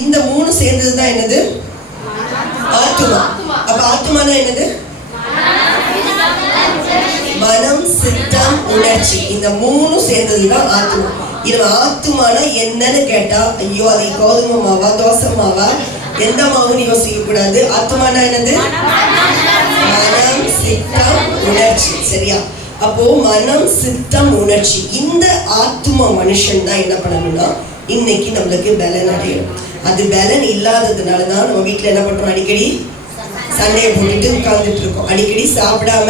இந்த மூணு சேர்ந்ததுதான் என்னது? ஆத்துமா. அப்ப ஆத்துமானா என்னது? மனம், சித்தம், உணர்ச்சி. இந்த மூணு சேர்ந்ததுதான் ஆத்துமா. இது ஆத்துமானா என்னன்னு கேட்டா, ஐயோ அது கோதுமை மாவா தோசை மாவா எந்த மாவுன்னு யோசிக்க கூடாது. ஆத்துமானா என்னது? மனம், சித்தம், உணர்ச்சி. சரியா? அப்போ மனம், சித்தம், உணர்ச்சி, இந்த ஆத்தும மனுஷன் தான் என்ன பண்ணணும்னா இன்னைக்கு நம்மளுக்கு பலன் அடையணும். அது பலன் இல்லாததுனாலதான் நம்ம வீட்டுல என்ன பண்றோம்? அடிக்கடி சண்டையை போட்டுட்டு உட்கார்ந்துட்டு இருக்கோம். அடிக்கடி சாப்பிடாம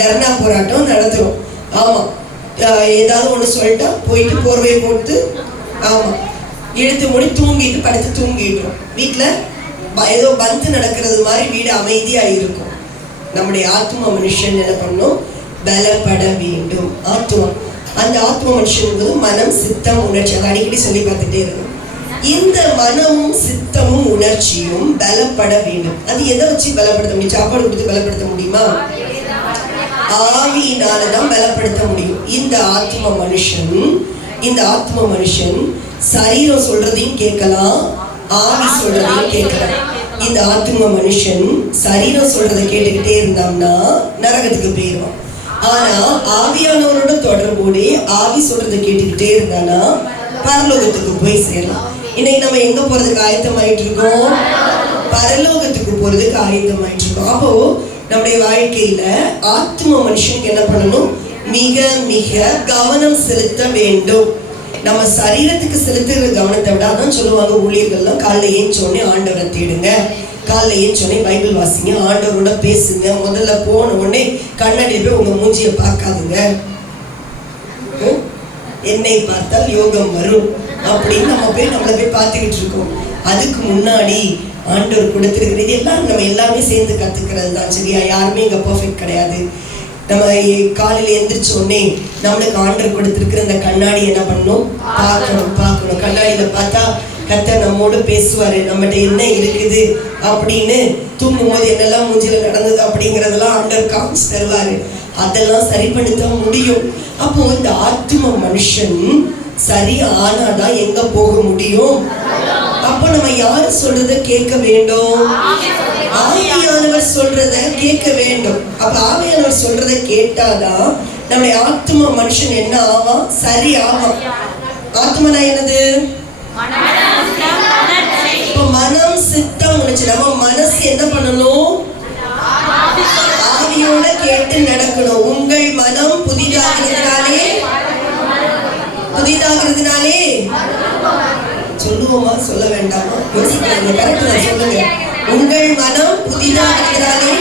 தர்ணா போராட்டம் நடத்துறோம். ஆமா, ஏதாவது ஒண்ணு சொல்லிட்டா போயிட்டு போர்வையை போட்டு ஆமா இழுத்து மூடி தூங்கிட்டு படுத்து தூங்கிடுறோம். வீட்டுல ஏதோ பந்து நடக்கிறது மாதிரி வீடு அமைதியா இருக்கும். நம்முடைய ஆத்ம மனுஷன் என்ன பண்ணும்? பலப்பட வேண்டும். ஆத்மா, அந்த ஆத்ம மனுஷன் என்பது மனம், சித்தம், உணர்ச்சி. அதை அடிக்கடி சொல்லி பார்த்துட்டே இருக்கும். இந்த மனமும் சித்தமும் உணர்ச்சியும் பலப்பட வேண்டும். அது எதை வச்சு பலப்படுத்த முடியும்? சாப்பாடு கொடுத்து பலப்படுத்த முடியுமா? ஆவியினாலதான் பலப்படுத்த முடியும். இந்த ஆத்ம மனுஷன் சரீரம் சொல்றதையும் கேட்கலாம், ஆவி சொல்றதையும் கேட்கலாம். இந்த ஆத்ம மனுஷன் சரீரம் சொல்றதை கேட்டுக்கிட்டே இருந்தான்னா நரகத்துக்கு போயிடுவான். ஆனா ஆவியானவரோட தொடர்போடு ஆவி சொல்றதை கேட்டுக்கிட்டே இருந்தானா பரலோகத்துக்கு போய் சேரலாம். இன்னைக்கு நம்ம எங்க போறதுக்கு ஆயத்தமாயிட்டு இருக்கோம்? பரலோகத்துக்கு போறதுக்கு ஆயத்தமாயிட்டு இருக்கோம். அப்போ நம்முடைய வாழ்க்கையில ஆத்ம மனுஷனுக்கு என்ன பண்ணணும்? மிக மிக கவனம் செலுத்த வேண்டும். நம்ம சரீரத்துக்கு செலுத்துகிற கவனத்தை விட, அதான் சொல்லுவாங்க ஊழியர்கள்லாம், காலைல ஏஞ்சோடனே ஆண்டவரை தேடுங்க, காலைல ஏஞ்சோடனே பைபிள் வாசிங்க, ஆண்டவரோட பேசுங்க. முதல்ல போன உடனே கண்ணாடி போய் உங்க மூஞ்சியை பார்க்காதுங்க, என்னை பார்த்தால் யோகம் வரும் அப்படின்னு நம்ம போய் நம்மளை போய் பார்த்துக்கிட்டு இருக்கோம். அதுக்கு முன்னாடி ஆண்டவர் கொடுத்துருக்கிறது எல்லாம் நம்ம எல்லாமே சேர்ந்து கத்துக்கிறது தான். சரியா? யாருமே இங்க பெர்ஃபெக்ட் கிடையாது. நம்ம காலையில எந்திரிச்ச உடனே நம்மளுக்கு ஆண்டவர் கொடுத்துருக்கிற இந்த கண்ணாடி என்ன பண்ணணும்? பார்க்கணும். கண்ணாடியில பார்த்தா கர்த்தர் நம்மோடு பேசுவாரு, நம்மகிட்ட என்ன இருக்குது அப்படின்னு. தூங்கும் போது என்னெல்லாம் மூஞ்சில நடந்தது அப்படிங்கறதெல்லாம் ஆண்டவர் காமிச்சு தருவாரு. அதெல்லாம் சரிப்படுத்த முடியும். அப்போ இந்த ஆத்ம மனுஷன் சரி ஆனாதான் எங்க போக முடியும்? அப்ப நம்ம யாரு சொல்றத கேட்க வேண்டும்? ஆவியானவர் சொல்றத கேட்க வேண்டும். அப்ப ஆவியானவர் சொல்றத கேட்டாதான் நம்முடைய ஆத்ம மனுஷன் என்ன ஆவான்? சரி ஆவான். ஆத்மனா என்னது? இப்ப மனம், சித்தம், உணர்ச்சி. நம்ம மனசு என்ன பண்ணணும்? ஆவியோட கேட்டு நடக்கணும். உங்கள் மனம் புதிதாகிறதுனாலே சொல்லுவோமா சொல்ல வேண்டாமா? யோசிக்கிறீங்க. கரெக்டா சொல்லுங்க. உங்கள் மனம் புதிதாகிறதுனாலே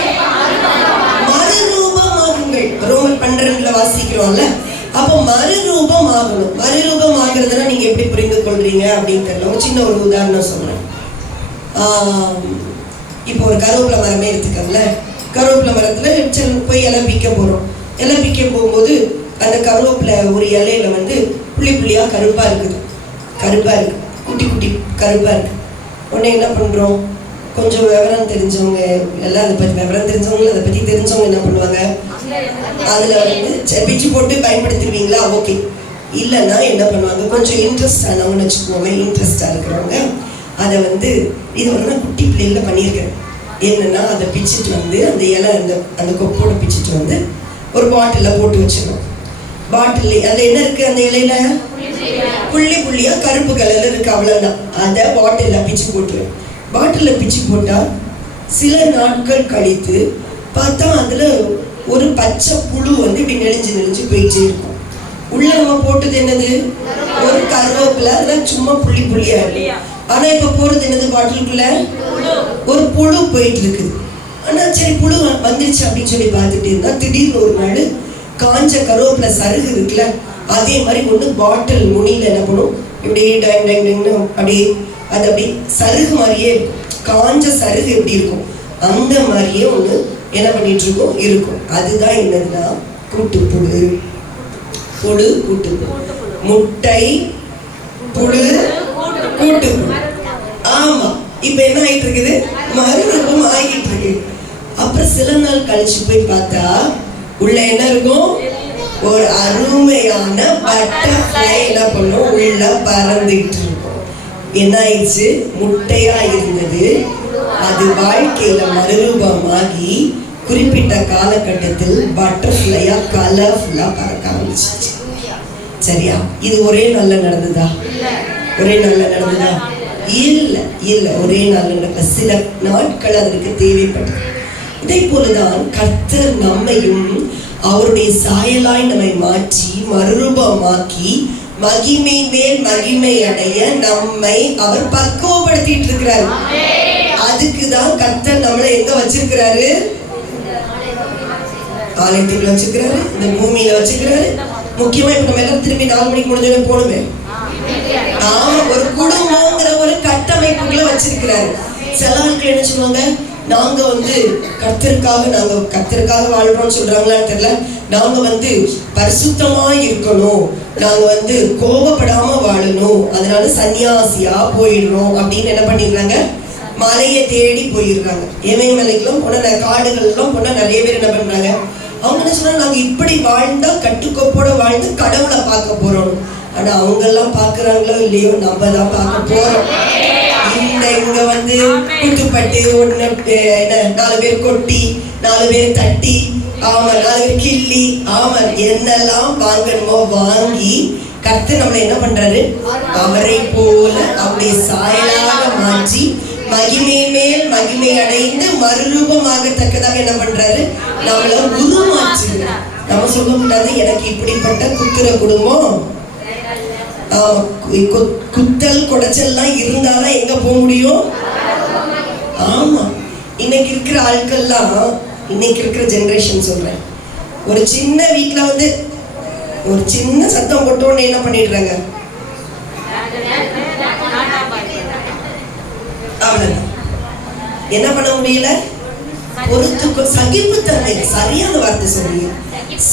மறுரூபமாகுங்கள். ரோமன் 12 வாசிக்கிறோம்ல. அப்போ மறுரூபம் ஆகணும். மறுரூபம் ஆகிறதுனா நீங்க எப்படி புரிந்து கொள்றீங்க அப்படின்னு தெரியல. ஒரு சின்ன ஒரு உதாரணம் சொல்றேன். இப்போ ஒரு கருவேப்பிலை மரமே எடுத்துக்கோங்கள. கருவேப்பிலை மரத்துல போய் இலை பிக்க போறோம். இலை பிக்க போகும்போது அந்த கருவேப்பிலை ஒரு இலையில வந்து புள்ளி புள்ளியா கருப்பா இருக்கு, குட்டி குட்டி கருப்பா இருக்கு. உடனே என்ன பண்றோம்? கொஞ்சம் விவரம் தெரிஞ்சவங்க எல்லாம் அதை பத்தி தெரிஞ்சவங்க என்ன பண்ணுவாங்க? அதுல வந்து பிச்சு போட்டு பயன்படுத்திடுவீங்களா? ஓகே. இல்லைன்னா என்ன பண்ணுவாங்க? கொஞ்சம் இன்ட்ரெஸ்ட் ஆனவங்கன்னு வச்சுக்கோங்க. இன்ட்ரெஸ்டா இருக்கிறவங்க அதை வந்து இது வந்து நான் குட்டி பிள்ளைல பண்ணியிருக்கேன். என்னன்னா அதை பிச்சுட்டு வந்து அந்த இலை அந்த கொப்போட பிச்சுட்டு வந்து ஒரு பாட்டில போட்டு வச்சிடணும். பாட்டில் அதுல என்ன இருக்கு? அந்த இலையில புள்ளி புள்ளியா கருப்பு கலர்ல இருக்கு, அவ்வளவுதான். அதை பாட்டில பிச்சு போட்டுருவேன். பாட்டில பிச்சு போட்டா சில நாட்கள் கழித்து பார்த்தா அதுல ஒரு பச்சை புழு வந்து இப்படி நெளிஞ்சு போயிட்டே இருக்கும். உள்ள நம்ம போட்டது என்னது? ஒரு கருவேப்பிலை. அதெல்லாம் சும்மா புள்ளி புள்ளியா இருக்கும். ஆனா இப்ப போறது என்னது? பாட்டிலுக்குள்ள ஒரு புழு போயிட்டு இருக்குது. ஆனா சரி புழு வந்துருச்சு அப்படின்னு சொல்லி பார்த்துட்டு இருந்தா திடீர்னு ஒரு நாள் காஞ்ச கருவேப்பிலை சருகு இருக்குல்ல, அதே மாதிரி ஒண்ணு பாட்டில் முனியில என்ன பண்ணும்? இப்படியே அப்படியே அது அப்படி சருகு மாதிரியே இருக்கும். காஞ்ச சருகு எப்படி இருக்கும் அந்த மாதிரியே ஒண்ணு என்ன பண்ணிட்டு இருக்கும். அதுதான் என்னதுன்னா கூட்டுப்புழு. கூட்டுப்புழு. முட்டை புழு கூட்டுப்புழு. ஆமா. இப்ப என்ன ஆயிட்டு இருக்குது? மறுரூபம் ஆகிட்டு இருக்கு. அப்புறம் சில நாள் கழிச்சு போய் பார்த்தா உள்ள என்ன இருக்கும்? ஒரு அருமையான பட்டர்ஃப்ளை என்ன பண்ணும்? உள்ள பறந்துட்டு இருக்கும். என்ன ஆயிடுச்சு? முட்டையா இருந்தது. அது வாழ்க்கையில மறுரூபமாகி குறிப்பிட்ட காலகட்டத்தில் பட்டர்ஃப்ளையா கலர்ஃபுல்லா பறக்க ஆரம்பிச்சிச்சு. சரியா? இது ஒரே நாள்ல நடந்ததா? ஒரே நாள்ல நடந்ததா? இல்ல இல்ல, ஒரே நாள்ல நடக்க சில நாட்கள் அதற்கு தேவைப்பட்டது. இதே போலதான் கர்த்தர் நம்மையும் அவருடைய சாயலாய் நம்மை மாற்றி மறுரூபமாக்கி மகிமை மேல் மகிமை அடைய நம்மை அவர் பக்குவப்படுத்திட்டு இருக்கிறார். அதுக்குதான் கர்த்தர் நம்மளை எங்க வச்சிருக்கிறாரு? ஆலயத்துக்குள்ள வச்சிருக்கிறாரு, இந்த பூமியில வச்சிருக்கிறாரு. முக்கியமா இப்ப நம்ம எல்லாரும் திரும்பி 4 மணிக்கு முடிஞ்சோட போடுமே. ஒரு குடும்பங்கிற ஒரு கட்டமைப்புகளை வச்சிருக்கிறாரு. சில ஆட்கள் என்ன சொல்லுவாங்க, நாங்க கர்த்தருக்காக வாழ்றோம்னு சொல்றாங்களான்னு தெரியல. நாங்க பரிசுத்தமா இருக்கணும், நாங்க கோபப்படாம வாழணும், அதனால சன்னியாசியா போயிடுறோம் அப்படின்னு என்ன பண்ணிடுறாங்க? மலையை தேடி போயிடுறாங்க. இமயமலைக்கெல்லாம் போனா, காடுகள்லாம் போனா நிறைய பேர் என்ன பண்றாங்க? அவங்க என்ன சொல்றாங்க, நாங்க இப்படி வாழ்ந்தா கட்டுக்கோப்போட வாழ்ந்து கடவுளை பார்க்க போறோம். ஆனா அவங்க எல்லாம் பாக்குறாங்களோ இல்லையோ, நம்ம தான் பார்க்க போறோம். இங்க குத்துப்பட்டு 4 பேர் கொட்டி, 4 பேர் தட்டி, 4 பேர் கிள்ளி, என்னெல்லாம் வாங்கணுமோ வாங்கி கர்த்தர் நம்மளை என்ன பண்றாரு? அவரை போல அவருடைய சாயலாக மாற்றி மகிமை மேல் மகிமை அடைந்து மறுரூபமாகத்தக்கதாக என்ன பண்றாரு? நம்மள உருமாற்றுகிறார். நம்ம சொல்ல கூடாது, எனக்கு இப்படிப்பட்ட குத்துற குடும்பம், குத்தல் குடைச்சல்லாம் இருந்தாதான் எங்க போக முடியும்? ஆமா, இன்னைக்கு இருக்கிற ஆட்கள்லாம், இன்னைக்கு இருக்கிற ஜெனரேஷன் சொல்றேன், ஒரு சின்ன வீட்டுல ஒரு சின்ன சத்தம் போட்டோன்னு என்ன பண்ணிடுறாங்க? அவ்வளவுதான். என்ன பண்ண முடியல? சகிப்புத்தன்மை, சரியான வார்த்தை சொல்றீங்க.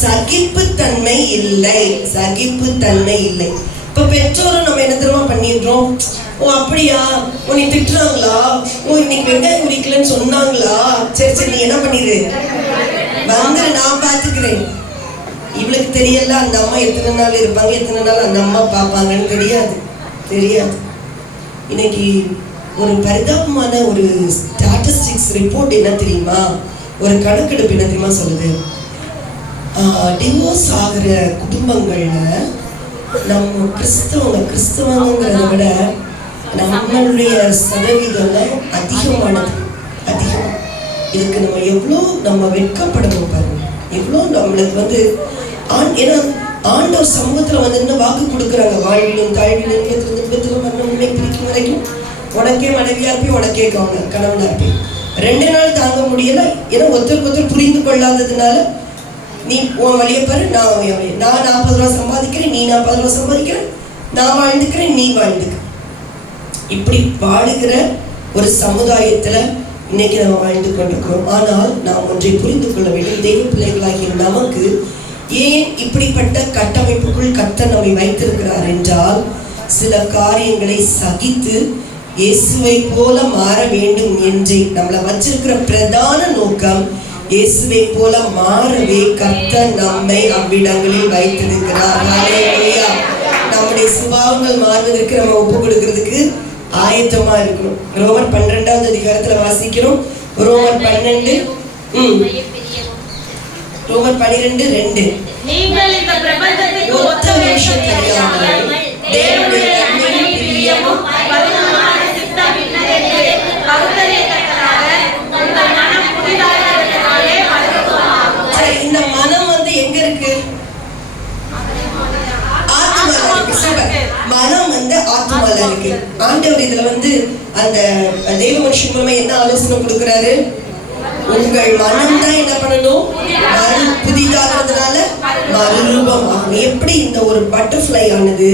சகிப்புத்தன்மை இல்லை, சகிப்புத்தன்மை இல்லை. இப்ப பெற்றோரும் நம்ம என்ன தெரியுமா பண்ணிடுறோம்? ஓ அப்படியா, உன்னை திட்டுறாங்களா, ஓ இன்னைக்கு வெங்காயம் உரிக்கலன்னு சொன்னாங்களா, சரி நீ என்ன பண்ணிடு, நான் பாத்துக்கிறேன். இவளுக்கு தெரியல அந்த அம்மா எத்தனை நாள் இருப்பாங்க, எத்தனை நாள் அந்த அம்மா பார்ப்பாங்கன்னு தெரியாது. இன்னைக்கு ஒரு பரிதாபமான ஒரு ஸ்டாட்டிஸ்டிக்ஸ் ரிப்போர்ட் என்ன தெரியுமா? ஒரு கணக்கெடுப்பு என்ன தெரியுமா சொல்லுது? டிவோர்ஸ் ஆகிற குடும்பங்கள்ல நம்ம கிறிஸ்தவங்கிறத விட நம்மளுடைய சதவீதம் அதிகமானது. இதுக்கு நம்ம எவ்வளோ வெட்கப்படணும் பாருங்க. எவ்வளோ நம்மளுக்கு ஏன்னா ஆண்டவர் சமூகத்துல என்ன வாக்கு கொடுக்குறாங்க, வாழ்விலும் தாழ்விலும் உண்மை பிடிக்கும் வரைக்கும் உனக்கே மனைவியா இருப்பேன், உனக்கே கணவனா இருப்பேன். 2 நாள் தாங்க முடியல. ஏன்னா ஒருத்தருக்கு புரிந்து கொள்ளாததுனால, நீ உன் வழியை பாரு, நான் 40 ரூபா சம்பாதிக்கிறேன், நீ 40 ரூபா சம்பாதிக்கிறேன், நான் வாழ்ந்துக்கிறேன், நீ வாழ்ந்துக்க. இப்படி வாழுகிற ஒரு சமுதாயத்துல இன்னைக்கு நம்ம வாழ்ந்து கொண்டிருக்கிறோம். ஆனால் நாம் ஒன்றை புரிந்து கொள்ள வேண்டும், தெய்வ பிள்ளைகளாகிய நமக்கு ஏன் இப்படிப்பட்ட கட்டமைப்புக்குள் கர்த்தர் நம்மை வைத்திருக்கிறார் என்றால், சில காரியங்களை சகித்து இயேசுவை போல மாற வேண்டும் என்று நம்மளை வச்சிருக்கிற பிரதான நோக்கம், இயேசுவை போல மாறவே கர்த்தர் நம்மை அவ்விடங்களில் வைத்திருக்கிறார். ஹல்லேலூயா. நம்முடைய சுபாவங்கள் மாறுவதற்கு நம்ம ஒப்பு கொடுக்கிறதுக்கு ஆயத்தமா இருக்கணும். ரோமர் 12வது அதிகாரத்துல வாசிக்கிறோம். ரோமர் 12 ரோமர் 12:2. நீங்கள் இந்த பிரபஞ்சத்துக்கு ஒத்த வேஷம் தெரியாமல் தேவனுடைய நன்மையும் பிரியமும் பரிபூரணமான சித்தம் இன்னதென்று பகுத்தறியத்தக்கதாக உங்கள் மனம் புதிதாகிறதுனாலே பரிசுத்தமாகும். சரி, இந்த மனம் எங்க இருக்கு? ஆத்மால இருக்கு. மனம் ஆத்மால இருக்கு. ஆண்டவர் இதுல அந்த தேவ மனுஷன் மூலமா என்ன ஆலோசனை கொடுக்கிறாரு? உங்கள் மனம் தான் என்ன பண்ணணும்? புதிதாகிறதுனால மறுரூபமாகும். எப்படி இந்த ஒரு பட்டர்ஃப்ளை ஆனது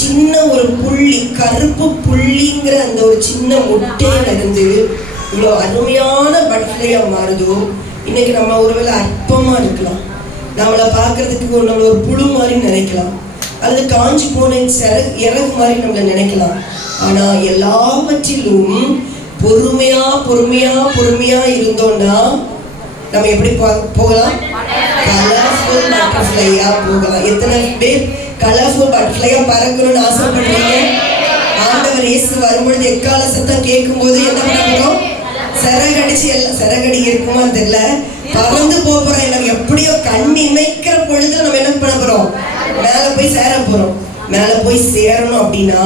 சின்ன ஒரு புள்ளி, கருப்பு புள்ளிங்கிற அந்த ஒரு சின்ன முட்டையில இருந்து இவ்வளோ அருமையான பட்டர்ஃப்ளையா மாறுதோ, இன்னைக்கு நம்ம ஒருவேளை அற்பமா இருக்கலாம், நம்மளை பார்க்கறதுக்கு நம்மள ஒரு புழு மாதிரி நினைக்கலாம், அல்லது காஞ்சி போன இறகு மாதிரி நம்மளை நினைக்கலாம். ஆனா எல்லாவற்றிலும் பொறுமையா இருந்தோம்னா நம்ம எப்படி போகலாம்? கலர்ஃபுல் பட்டர்ஃப்ளையா போகலாம். எத்தனை பேர் கலர்ஃபுல் பட்டர்ஃப்ளையா பறக்கணும்னு ஆசைப்படுறீங்க? ஆண்டவர் ஆண்டவர் இயேசு வரும்பொழுது எக்கால சத்தம் கேட்கும் போது என்ன பண்ண போறோம்? சிறகடிச்சு எல்லாம் சிறகடி இருக்குமா தெரியல, பறந்து போறோம். எனக்கு எப்படியோ கண் இமைக்கிற பொழுது நம்ம என்ன பண்ண போறோம்? மேல போய் சேர போறோம். மேல போய் சேரணும் அப்படின்னா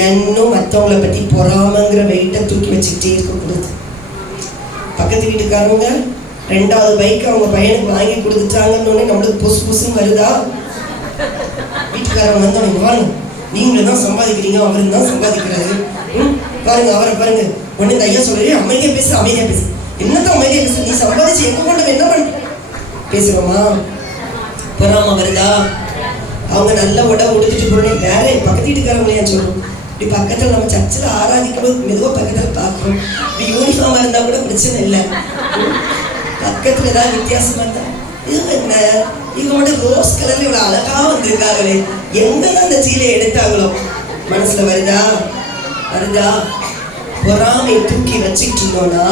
இன்னும் மற்றவங்களை பத்தி பொறாமங்கிற வெயிட்டை தூக்கி வச்சுக்கிட்டே இருக்கக்கூடாது. பக்கத்து வீட்டுக்காரவங்க 2வது பைக் அவங்க பையனுக்கு வாங்கி கொடுத்துட்டாங்கன்னு நம்மளுக்கு புசு புசுன்னு வருதா? வீட்டுக்காரவங்க வந்து வாங்க, நீங்களும் தான் சம்பாதிக்கிறீங்க, அவரும் தான் சம்பாதிக்கிறாரு, பாருங்க அவரை பாருங்க. ஒண்ணு இந்த ஐயா சொல்றே, அமைதியா பேசு அமைதியா பேசு. என்னதான் அமைதியா பேசு? நீ சம்பாதிச்சு எங்க கொண்டு என்ன பண்ண பேசுறோமா? பொறாம வருதா? அவங்க நல்ல உடம்பு உடுத்துட்டு போறேன் வேற பக்கத்து வீட்டுக்காரங்களையா சொல்றோம். இப்படி பக்கத்துல நம்ம சர்ச்சில் ஆராதிக்கும்போது மெதுவா பக்கத்துல பாக்குறோம். இப்படி யூனிஃபார்மா இருந்தா கூட பிரச்சனை இல்லை. பக்கத்துல ஏதாவது வித்தியாசமா இருந்தா இது என்ன இவங்களோட ரோஸ் கலர்ல இவ்வளவு அழகா வந்திருக்காங்களே, எங்கதான் அந்த சீலை எடுத்தாங்களோ மனசுல வருதா? வருதா? பொறாமை தூக்கி வச்சுக்கிட்டு இருந்தோம்னா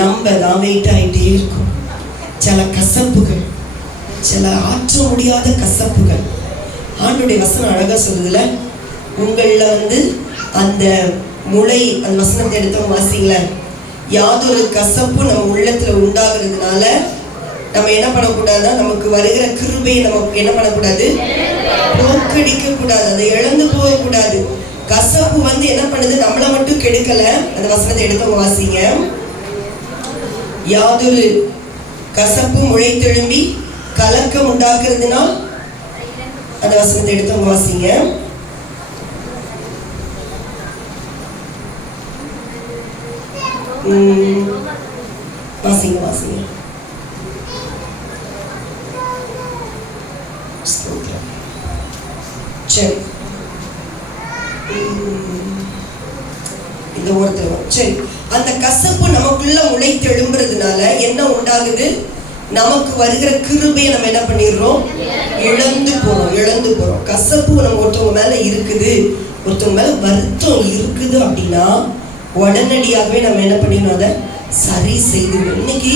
நம்ம தான் வெயிட் ஆகிட்டே இருக்கும். சில கசப்புகள், சில ஆற்ற முடியாத கசப்புகள். ஆண்டுடைய வசனம் அழகா சொல்லுதுல, உங்கள வந்து அந்த முளை, அந்த வசனத்தை எடுத்தவங்க வாசிங்கள, யாதொரு கசப்பு நம்ம உள்ளத்துல உண்டாகிறதுனால நம்ம என்ன பண்ணக்கூடாதுன்னா நமக்கு வருகிற கிருபையை நம்ம என்ன பண்ணக்கூடாது? போக்கடிக்க கூடாது, அதை இழந்து போகக்கூடாது. கசப்பு வந்து என்ன பண்ணுது? நம்மளை மட்டும் கெடுக்கல. அந்த வசனத்தை எடுத்தவங்க வாசிங்க. யாதொரு கசப்பு முளைத்தெழும்பி கலக்கம் உண்டாக்குறதுனால், அந்த வசனத்தை எடுத்தவங்க வாசிங்க. வாசிங்க வாசிங்க. சரி, இந்த ஒருத்தர் சரி, அந்த கசப்பு நமக்குள்ள உழைத்து எழும்புறதுனால என்ன உண்டாகுது? நமக்கு வருகிற கிருபையை நம்ம என்ன பண்ணிடுறோம்? இழந்து போறோம். கசப்பு நம்ம ஒருத்தவங்க மேல இருக்குது, ஒருத்தவங்க மேல வருத்தம் இருக்குது அப்படின்னா உடனடியாகவே நம்ம என்ன பண்ணிடணும்? அதை சரி செய்துடும். இன்னைக்கு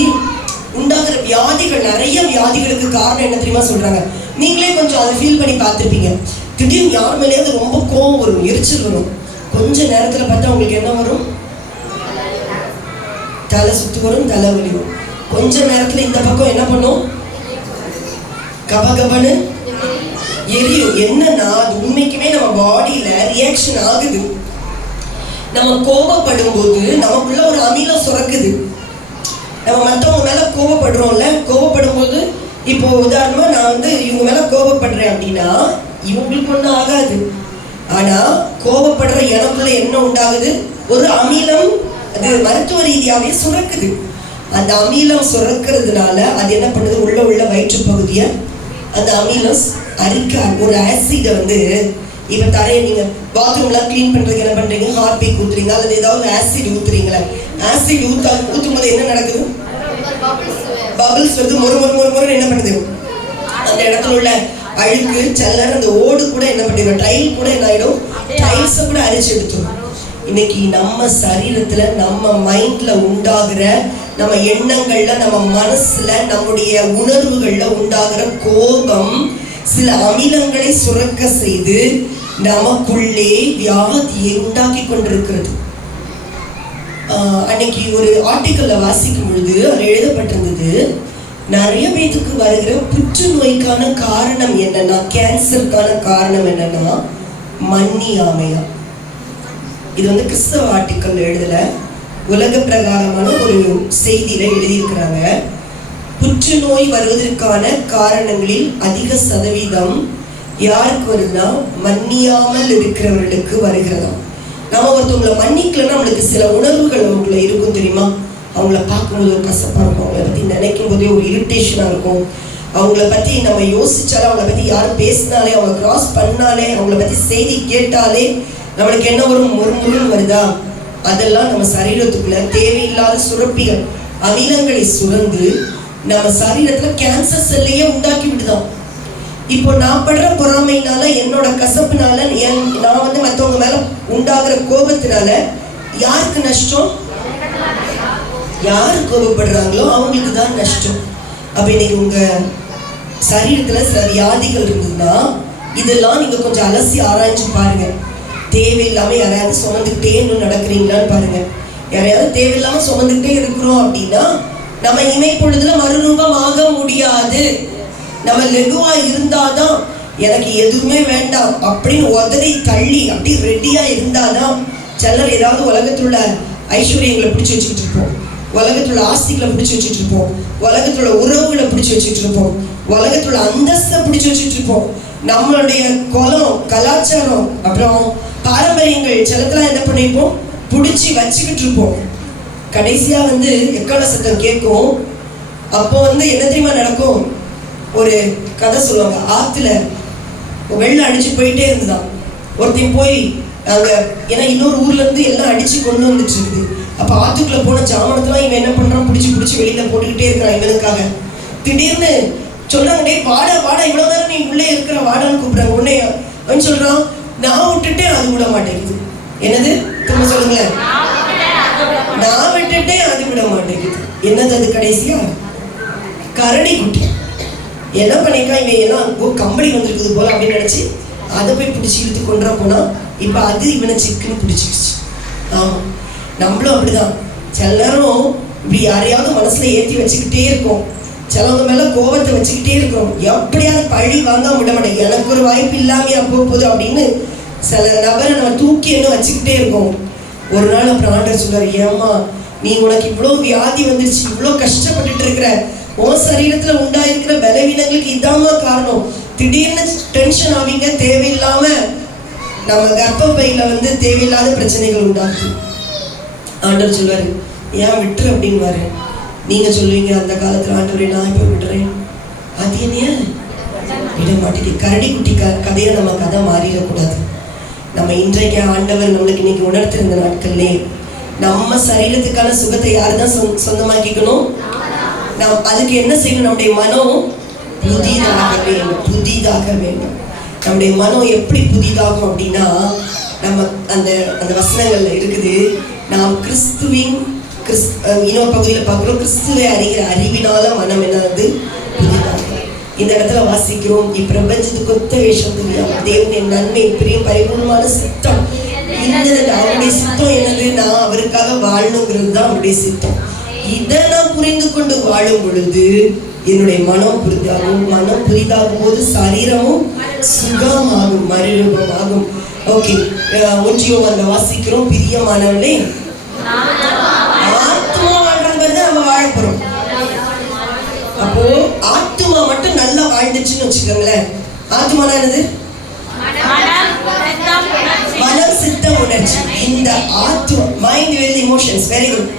உண்டாகிற வியாதிகள், நிறைய வியாதிகளுக்கு காரணம் என்ன தெரியுமா சொல்றாங்க? நீங்களே கொஞ்சம் அதை ஃபீல் பண்ணி பார்த்துருப்பீங்க. திடீர்னு யார் மேலேயாவது ரொம்ப கோவம் வரும், எரிச்சல் வரும். கொஞ்ச நேரத்துல பார்த்தா உங்களுக்கு என்ன வரும்? தலை சுத்து வரும், தலைவலி வரும். கொஞ்ச நேரத்துல இந்த பக்கம் என்ன பண்ணும்? கபகபன்னு எரியும். என்னன்னா அது உண்மைக்குமே நம்ம பாடியில ரியாக்ஷன் ஆகுது. நம்ம கோபப்படும் போது நமக்குள்ள ஒரு அமிலம் சுரக்குது. நம்ம மற்றவங்க மேல கோபப்படுறோம்ல, கோபப்படும் போது இப்போ உதாரணமா நான் வந்து இவங்க மேல கோபப்படுறேன் அப்படின்னா இவங்களுக்கு ஒன்றும் ஆகாது. ஆனா கோபப்படுற எனக்குள்ள என்ன உண்டாகுது? ஒரு அமிலம், அது மருத்துவ ரீதியாவே சுரக்குது. அந்த அமிலம் சுரக்கிறதுனால அது என்ன பண்ணுது? உள்ள வயிற்று பகுதிய அந்த அமிலம் அரிக்க, ஒரு ஆசிட வந்து இப்ப தரையை நீங்க பாத்ரூம்லாம் கிளீன் பண்றதுக்கு என்ன பண்றீங்க? ஹார்பிக் ஊத்துறீங்க அல்லது ஏதாவது ஆசிட் ஊத்துறீங்களா? ஆசிட் ஊத்தும் போது என்ன நடக்குது? பபிள்ஸ் வந்து மொறு என்ன பண்ணுது? அந்த இடத்துல உள்ள அழுக்கு செல்லர் அந்த ஓடு கூட என்ன பண்ணிடும்? டைல் கூட என்ன ஆயிடும்? டைல்ஸை கூட அரிச்சு எடுத்துடும். இன்னைக்கு நம்ம சரீரத்துல, நம்ம மைண்ட்ல உண்டாகிற, நம்ம எண்ணங்கள்ல, நம்ம மனசுல, நம்முடைய உணர்வுகள்ல உண்டாகிற கோபம் சில அமிலங்களை சுரக்க செய்து நமக்குள்ளே வியாதியை உண்டாக்கி கொண்டிருக்கிறது. அன்னைக்கு ஒரு ஆர்டிக்கல்ல வாசிக்கும் பொழுது அது எழுதப்பட்டிருந்தது, நிறைய பேத்துக்கு வருகிற புற்றுநோய்க்கான காரணம் என்னன்னா, கேன்சருக்கான காரணம் என்னன்னா மன்னியாமையா. இது வந்து கிறிஸ்தவ ஆர்டிக்கல் எழுதல, உலக பிரகாரமான ஒரு செய்தியில எழுதியிருக்கிறாங்க. புற்றுநோய் வருவதற்கான காரணங்களில் அதிக சதவீதம் யாருக்கு வருதுன்னா மன்னியாமல் இருக்கிறவர்களுக்கு வருகிறதா. நம்ம ஒருத்தவங்களை மன்னிக்கலன்னா நம்மளுக்கு சில உணர்வுகள் அவங்களை இருக்கும் தெரியுமா? அவங்கள பார்க்கும்போது ஒரு கசப்பாக இருக்கும், அவங்கள பற்றி நினைக்கும் போதே ஒரு இரிட்டேஷனாக இருக்கும், அவங்கள பற்றி நம்ம யோசிச்சாலே, அவங்கள பற்றி யாரும் பேசினாலே, அவங்க கிராஸ் பண்ணாலே, அவங்கள பற்றி செய்தி கேட்டாலே நம்மளுக்கு என்ன வரும்? முறுமுறுன்னு வருதா? அதெல்லாம் நம்ம சரீரத்துக்குள்ள தேவையில்லாத சுரப்பிகள், அமிலங்களை சுரந்து நம்ம சரீரத்துல கேன்சர் செல்லையே உண்டாக்கி விடுதோம். இப்போ நான் படுற பொறாமையினால, என்னோட கசப்புனால, நான் வந்து மற்றவங்க மேல உண்டாகிற கோபத்தினால யாருக்கு நஷ்டம்? யாரு கோபப்படுறாங்களோ அவங்களுக்கு தான் நஷ்டம். அப்ப இன்னைக்கு உங்க சரீரத்துல சில வியாதிகள் இருந்ததுன்னா இதெல்லாம் நீங்க கொஞ்சம் அலசி ஆராய்ச்சி பாருங்க. தேவையில்லாம யாரையாவது சுமந்துக்கிட்டே இன்னும் நடக்கிறீங்களான்னு பாருங்க. யாரையாவது தேவையில்லாம சுமந்துக்கிட்டே இருக்கிறோம் அப்படின்னா நம்ம இமை பொழுதுல மறுரூபமாக முடியாது. நம்ம லெகுவா இருந்தாதான், எனக்கு எதுவுமே வேண்டாம் அப்படின்னு உதறி தள்ளி அப்படி ரெடியா இருந்தாதான். சிலர் ஏதாவது உலகத்துல உள்ள ஐஸ்வர்யங்களை பிடிச்சி வச்சுக்கிட்டு இருப்போம், உலகத்துல ஆஸ்திகளை பிடிச்சி வச்சுட்டு இருப்போம், உலகத்துல உறவுகளை பிடிச்சி வச்சுட்டு இருப்போம், உலகத்துல அந்தஸ்தை பிடிச்சி வச்சுட்டு இருப்போம். நம்மளுடைய குலம், கலாச்சாரம், அப்புறம் பாரம்பரியங்கள் சிலத்துல என்ன பண்ணிப்போம், பிடிச்சி வச்சுக்கிட்டு இருப்போம். கடைசியா எக்கால சத்தம் கேட்கும். அப்போ என்ன தெரியுமா நடக்கும்? ஒரு கதை சொல்லுவாங்க. ஆத்துல வெள்ளம் அடிச்சு போயிட்டே இருந்துதான். ஒருத்தையும் போய் அங்க, ஏன்னா இன்னொரு ஊர்ல இருந்து எல்லாம் அடிச்சு கொண்டு வந்துட்டு இருக்குது. அப்ப ஆத்துக்குள்ள போன ஜாமனத்தெல்லாம் இவன் என்ன பண்றான், பிடிச்சு வெளியில போட்டுக்கிட்டே இருக்கிறான் இவனுக்காக. திடீர்னு சொல்றாங்க, டே வாடா வாடா, இவ்வளவு நேரம் நீ உள்ளே இருக்கிற, வாடான்னு கூப்பிடுறாங்க. உடனே அவன் சொல்றான், நான் விட்டுட்டேன் அது விட மாட்டேங்குது. என்னது? திரும்ப சொல்லுங்களேன். நான் விட்டுட்டேன் அது விட மாட்டேங்குது. என்னது அது? கடைசியா கரடி குட்டி. என்ன பண்ணிருக்கான் இவன், எல்லாம் கம்பளி வந்திருக்குது போல அப்படின்னு நினைச்சு அதை போய் பிடிச்சி இழுத்து கொண்டா போனா இப்ப அது இவனை சிக்குன்னு பிடிச்சிருச்சு. ஆமா, நம்மளும் அப்படிதான். சில நேரம் இப்படி யாரையாவது மனசுல ஏற்றி வச்சுக்கிட்டே இருக்கோம், சிலவங்க மேல கோபத்தை வச்சுக்கிட்டே இருக்கிறோம். எப்படியாவது பழி வாங்காம விட மாட்டேன், எனக்கு ஒரு வாய்ப்பு இல்லாமையா போகுது அப்படின்னு சில நபரை நம்ம தூக்கி என்ன வச்சுக்கிட்டே இருக்கோம். ஒரு நாள் அப்புறம் ஆண்டவர் சொல்றாரு, ஏம்மா நீ உனக்கு இவ்வளவு வியாதி வந்துருச்சு, இவ்வளவு கஷ்டப்பட்டுட்டு இருக்கிற, உன் சரீரத்துல உண்டாயிருக்கிற பலவீனங்களுக்கு இதாமா காரணம். திடீர்னு டென்ஷன் ஆவீங்க, தேவையில்லாம நம்ம கர்ப்பப்பையில தேவையில்லாத பிரச்சனைகள் உண்டாகுது. ஆண்டவர் சொல்வாரு, ஏன் விட்டுரு அப்படின்வாரு. நீங்க சொல்லுவீங்க அந்த காலத்துல, ஆண்டவரே நான் இப்ப விடுறேன். அது என்னைய விட மாட்டேங்குது. கரடி குட்டி கதையை நம்ம கதை மாறிடக்கூடாது. நம்ம இன்றைக்கு ஆண்டவர் நம்மளுக்கு இன்னைக்கு உணர்த்திருந்த நாட்கள்லே நம்ம சரீரத்துக்கான சுகத்தை யாருதான் சொந்தமாக்கிக்கணும்? அதுக்கு என்ன செய்யணும்? நம்முடைய மனம் புதிதாக வேண்டும், புதிதாக வேண்டும். நம்முடைய மனம் எப்படி புதிதாகும் அப்படின்னா, நம்ம அந்த அந்த வசனங்கள்ல இருக்குது, நாம் கிறிஸ்துவின் இன்னொரு பகுதியில் பார்க்கிறோம், கிறிஸ்துவை அறிகிற அறிவினால மனம் என்னது? புதிதாக. இந்த இடத்துல வாசிக்கிறோம், இப்பிரபஞ்சத்துக்கு ஒத்த வேஷம் தெரியாம தேவனுடைய நன்மை பிரியம் பரிபூர்ணமான சித்தம் இன்னது. அவருடைய சித்தம் என்னது? நான் அவருக்காக வாழணுங்கிறது தான் அவருடைய சித்தம். இதை நான் புரிந்து கொண்டு வாழும் பொழுது என்னுடைய மனம் புரிதாகும். மனம் புரிதாகும் போது சரீரமும் சுகமாகும், மறுரூபமாகும். ஓகே, 1 யோவான்ல வாசிக்கிறோம், பிரியமானவர்களே ஆத்மா வாழ்றது நம்ம வாழ போறோம். அப்போ ஆத்மா மட்டும் நல்லா வாழ்ந்துச்சுன்னு வச்சுக்கோங்களேன். ஆத்மானா என்னது? மனம், சித்தம், உணர்ச்சி. இந்த ஆத்மா, mind, will, emotions. Very good.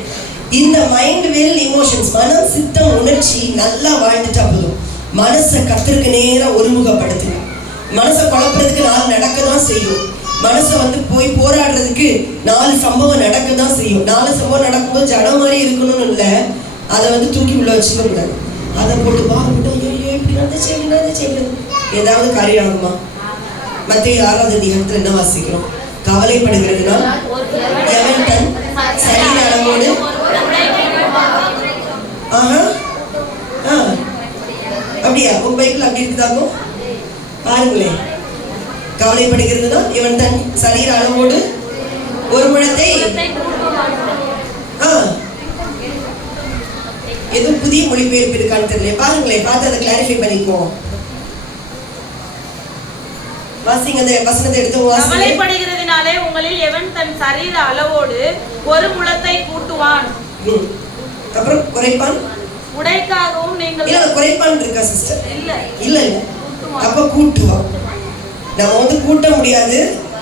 இந்த மைண்ட், வில், இமோஷன்ஸ், மனம், சித்தம், உணர்ச்சி நல்லா வாழ்ந்துட்டா போதும். மனசை கர்த்தருக்கு நேரா ஒருமுகப்படுத்துங்க. மனசை குழப்பறதுக்கு 4 நடக்கதான் செய்யும். மனசை போய் போராடுறதுக்கு 4 சம்பவம் நடக்கதான் செய்யும். 4 சம்பவம் நடக்கும்போது ஜடம் மாதிரி இருக்கணும்னு இல்லை, அதை தூக்கி உள்ள வச்சுக்க கூடாது. அதை போட்டு பாருட்டு இப்படி செய்யணும், ஏதாவது காரியம் ஆகுமா? மத்திய 6ஆவது அதிகாரத்துல என்ன வாசிக்கிறோம்? கவலைப்படுகிறதுனால் எவன் தன் சரீர அளவோடு அப்படியா? உங்க பைபிள் அப்படி இருக்குதாகும் பாருங்களேன். கவலைப்படுகிறதுனா இவன் தன் சரீர அளவோடு ஒரு முழத்தை ஏதோ புதிய மொழிபெயர்ப்பு இருக்கான்னு தெரியல, பாருங்களேன், பார்த்து அதை கிளாரிஃபை பண்ணிக்குவோம். வாசிங்க அந்த வசனத்தை எடுத்து வாசிங்க. கவலைப்படுகிறதினாலே உங்களில் எவன் தன் சரீர அளவோடு ஒரு முழத்தை கூட்டுவான். அப்புறம் குறைப்பான். உடைக்காகவும் நீங்கள் இல்ல குறைப்பான் இருக்கா சிஸ்டர்? இல்ல இல்ல இல்ல. அப்ப கூட்டுவான். நம்ம கூட்ட முடியாது.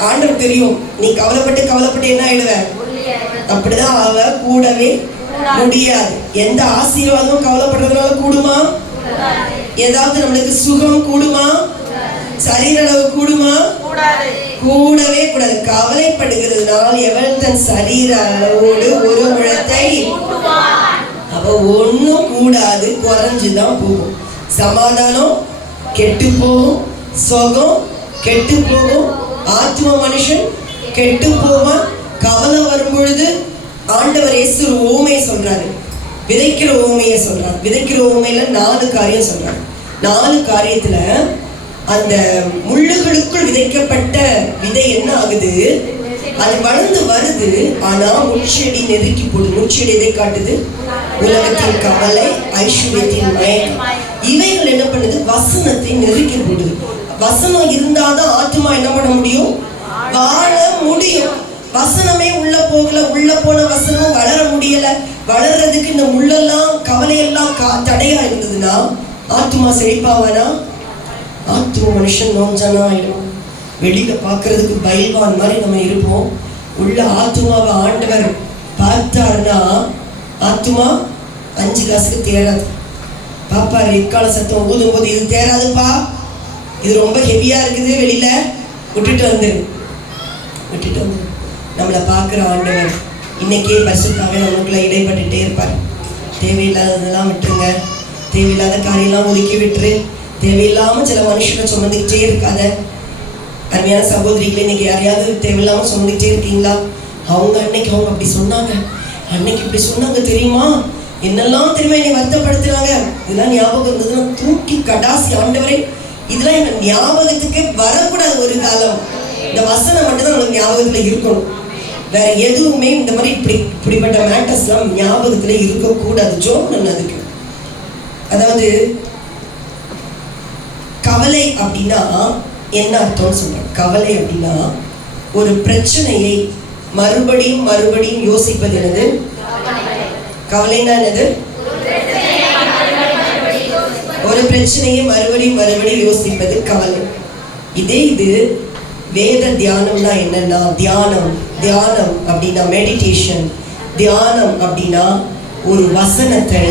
ஆண்டவர் தெரியும், நீ கவலைப்பட்டு என்ன ஆயிடுவ? அப்படிதான் அவ கூடவே முடியாது. எந்த ஆசீர்வாதமும் கவலைப்படுறதுனால கூடுமா? ஏதாவது நம்மளுக்கு சுகம் கூடுமா? சரீர அளவு கூடுமா? கூடவே கூடாது. கவலைப்படுகிறதுனால் எவன் தன் சரீர அளவோடு ஒரு முழத்தை, அப்ப ஒன்னும் கூடாது, குறைஞ்சுதான் போகும். சமாதானம் கெட்டு போகும், சுகம் கெட்டு போகும், ஆத்ம மனுஷன் கெட்டு போவான். கவலை வரும் பொழுது ஆண்டவர் இயேசு ஒரு ஓமையை சொல்றாரு, விதைக்கிற ஓமையை சொல்றாரு. விதைக்கிற ஓமையில 4 காரியம் சொல்றாரு. 4 காரியத்துல அந்த முள்ளுகளுக்குள் விதைக்கப்பட்ட விதை என்ன ஆகுது, அது வளர்ந்து வருது. ஆனா முட்செடி நெருக்கி போடுது. முட்செடி எதை காட்டுது? உலகத்தின் கவலை, ஐஸ்வர்யத்தின் மயக்கம். இவைகள் என்ன பண்ணுது? வசனத்தை நெருக்கி போடுது. வசனம் இருந்தாதான் ஆத்துமா என்ன பண்ண முடியும்? வாழ முடியும். வசனமே உள்ள போகல, உள்ள போன வசனம் வளர முடியல. வளர்றதுக்கு இந்த முள்ளெல்லாம் கவலையெல்லாம் தடையா இருந்ததுன்னா ஆத்துமா செழிப்பாவானா? ஆத்தும மனுஷன் நோஞ்சானா ஆயிடும். வெளியில பாக்குறதுக்கு பயில்வான் மாதிரி நம்ம இருப்போம். உள்ள ஆத்துமாவை ஆண்டவர் பார்த்தாருன்னா ஆத்துமா 5 காசுக்கு தேராது. பாப்பாரு எக்கால சத்தம் ஊதும் போது, இது தேராதுப்பா, இது ரொம்ப ஹெவியா இருக்குது, வெளியில விட்டுட்டு வந்துரு. நம்மளை பார்க்குற ஆண்டவர் இன்னைக்கே பரிசுத்தாவே நமக்குள்ள இடைப்பட்டுட்டே இருப்பார். தேவையில்லாததெல்லாம் விட்டுருங்க. தேவையில்லாத காரியெல்லாம் ஒதுக்கி விட்டுரு. தேவையில்லாம சில மனுஷனை சுமந்துக்கிட்டே இருக்காத. அருமையான சகோதரிகளை, இன்னைக்கு யாரையாவது தேவையில்லாம சுமந்துக்கிட்டே இருக்கீங்களா? அன்னைக்கு அவங்க அப்படி சொன்னாங்க, அன்னைக்கு இப்படி சொன்னாங்க தெரியுமா, என்னெல்லாம் தெரியுமா என்னை வருத்தப்படுத்துறாங்க. இதெல்லாம் ஞாபகம் இருந்ததுன்னா தூக்கி கடாசி ஆண்டவரே, இதெல்லாம் எங்க ஞாபகத்துக்கே வரக்கூடாது. ஒரு காலம் இந்த வசனம் மட்டும் தான் நம்மளுக்கு ஞாபகத்துல இருக்கணும். வேற எதுவுமே இந்த மாதிரி இப்படிப்பட்ட மேட்டர்ஸ் எல்லாம் ஞாபகத்துல இருக்கக்கூடாது. ஜோம் அதுக்கு. அதாவது கவலை அப்படின்னா என்ன அர்த்தம்னு சொல்றேன். கவலை அப்படின்னா ஒரு பிரச்சனையை மறுபடியும் மறுபடியும் யோசிப்பது. என்னது கவலைன்னா? என்னது? ஒரு பிரச்சனையை மறுபடியும் மறுபடியும் யோசிப்பது கவலை. இது வேத தியானம்னா என்னன்னா, தியானம் அப்படின்னா மெடிடேஷன். தியானம் அப்படின்னா ஒரு வசனத்தை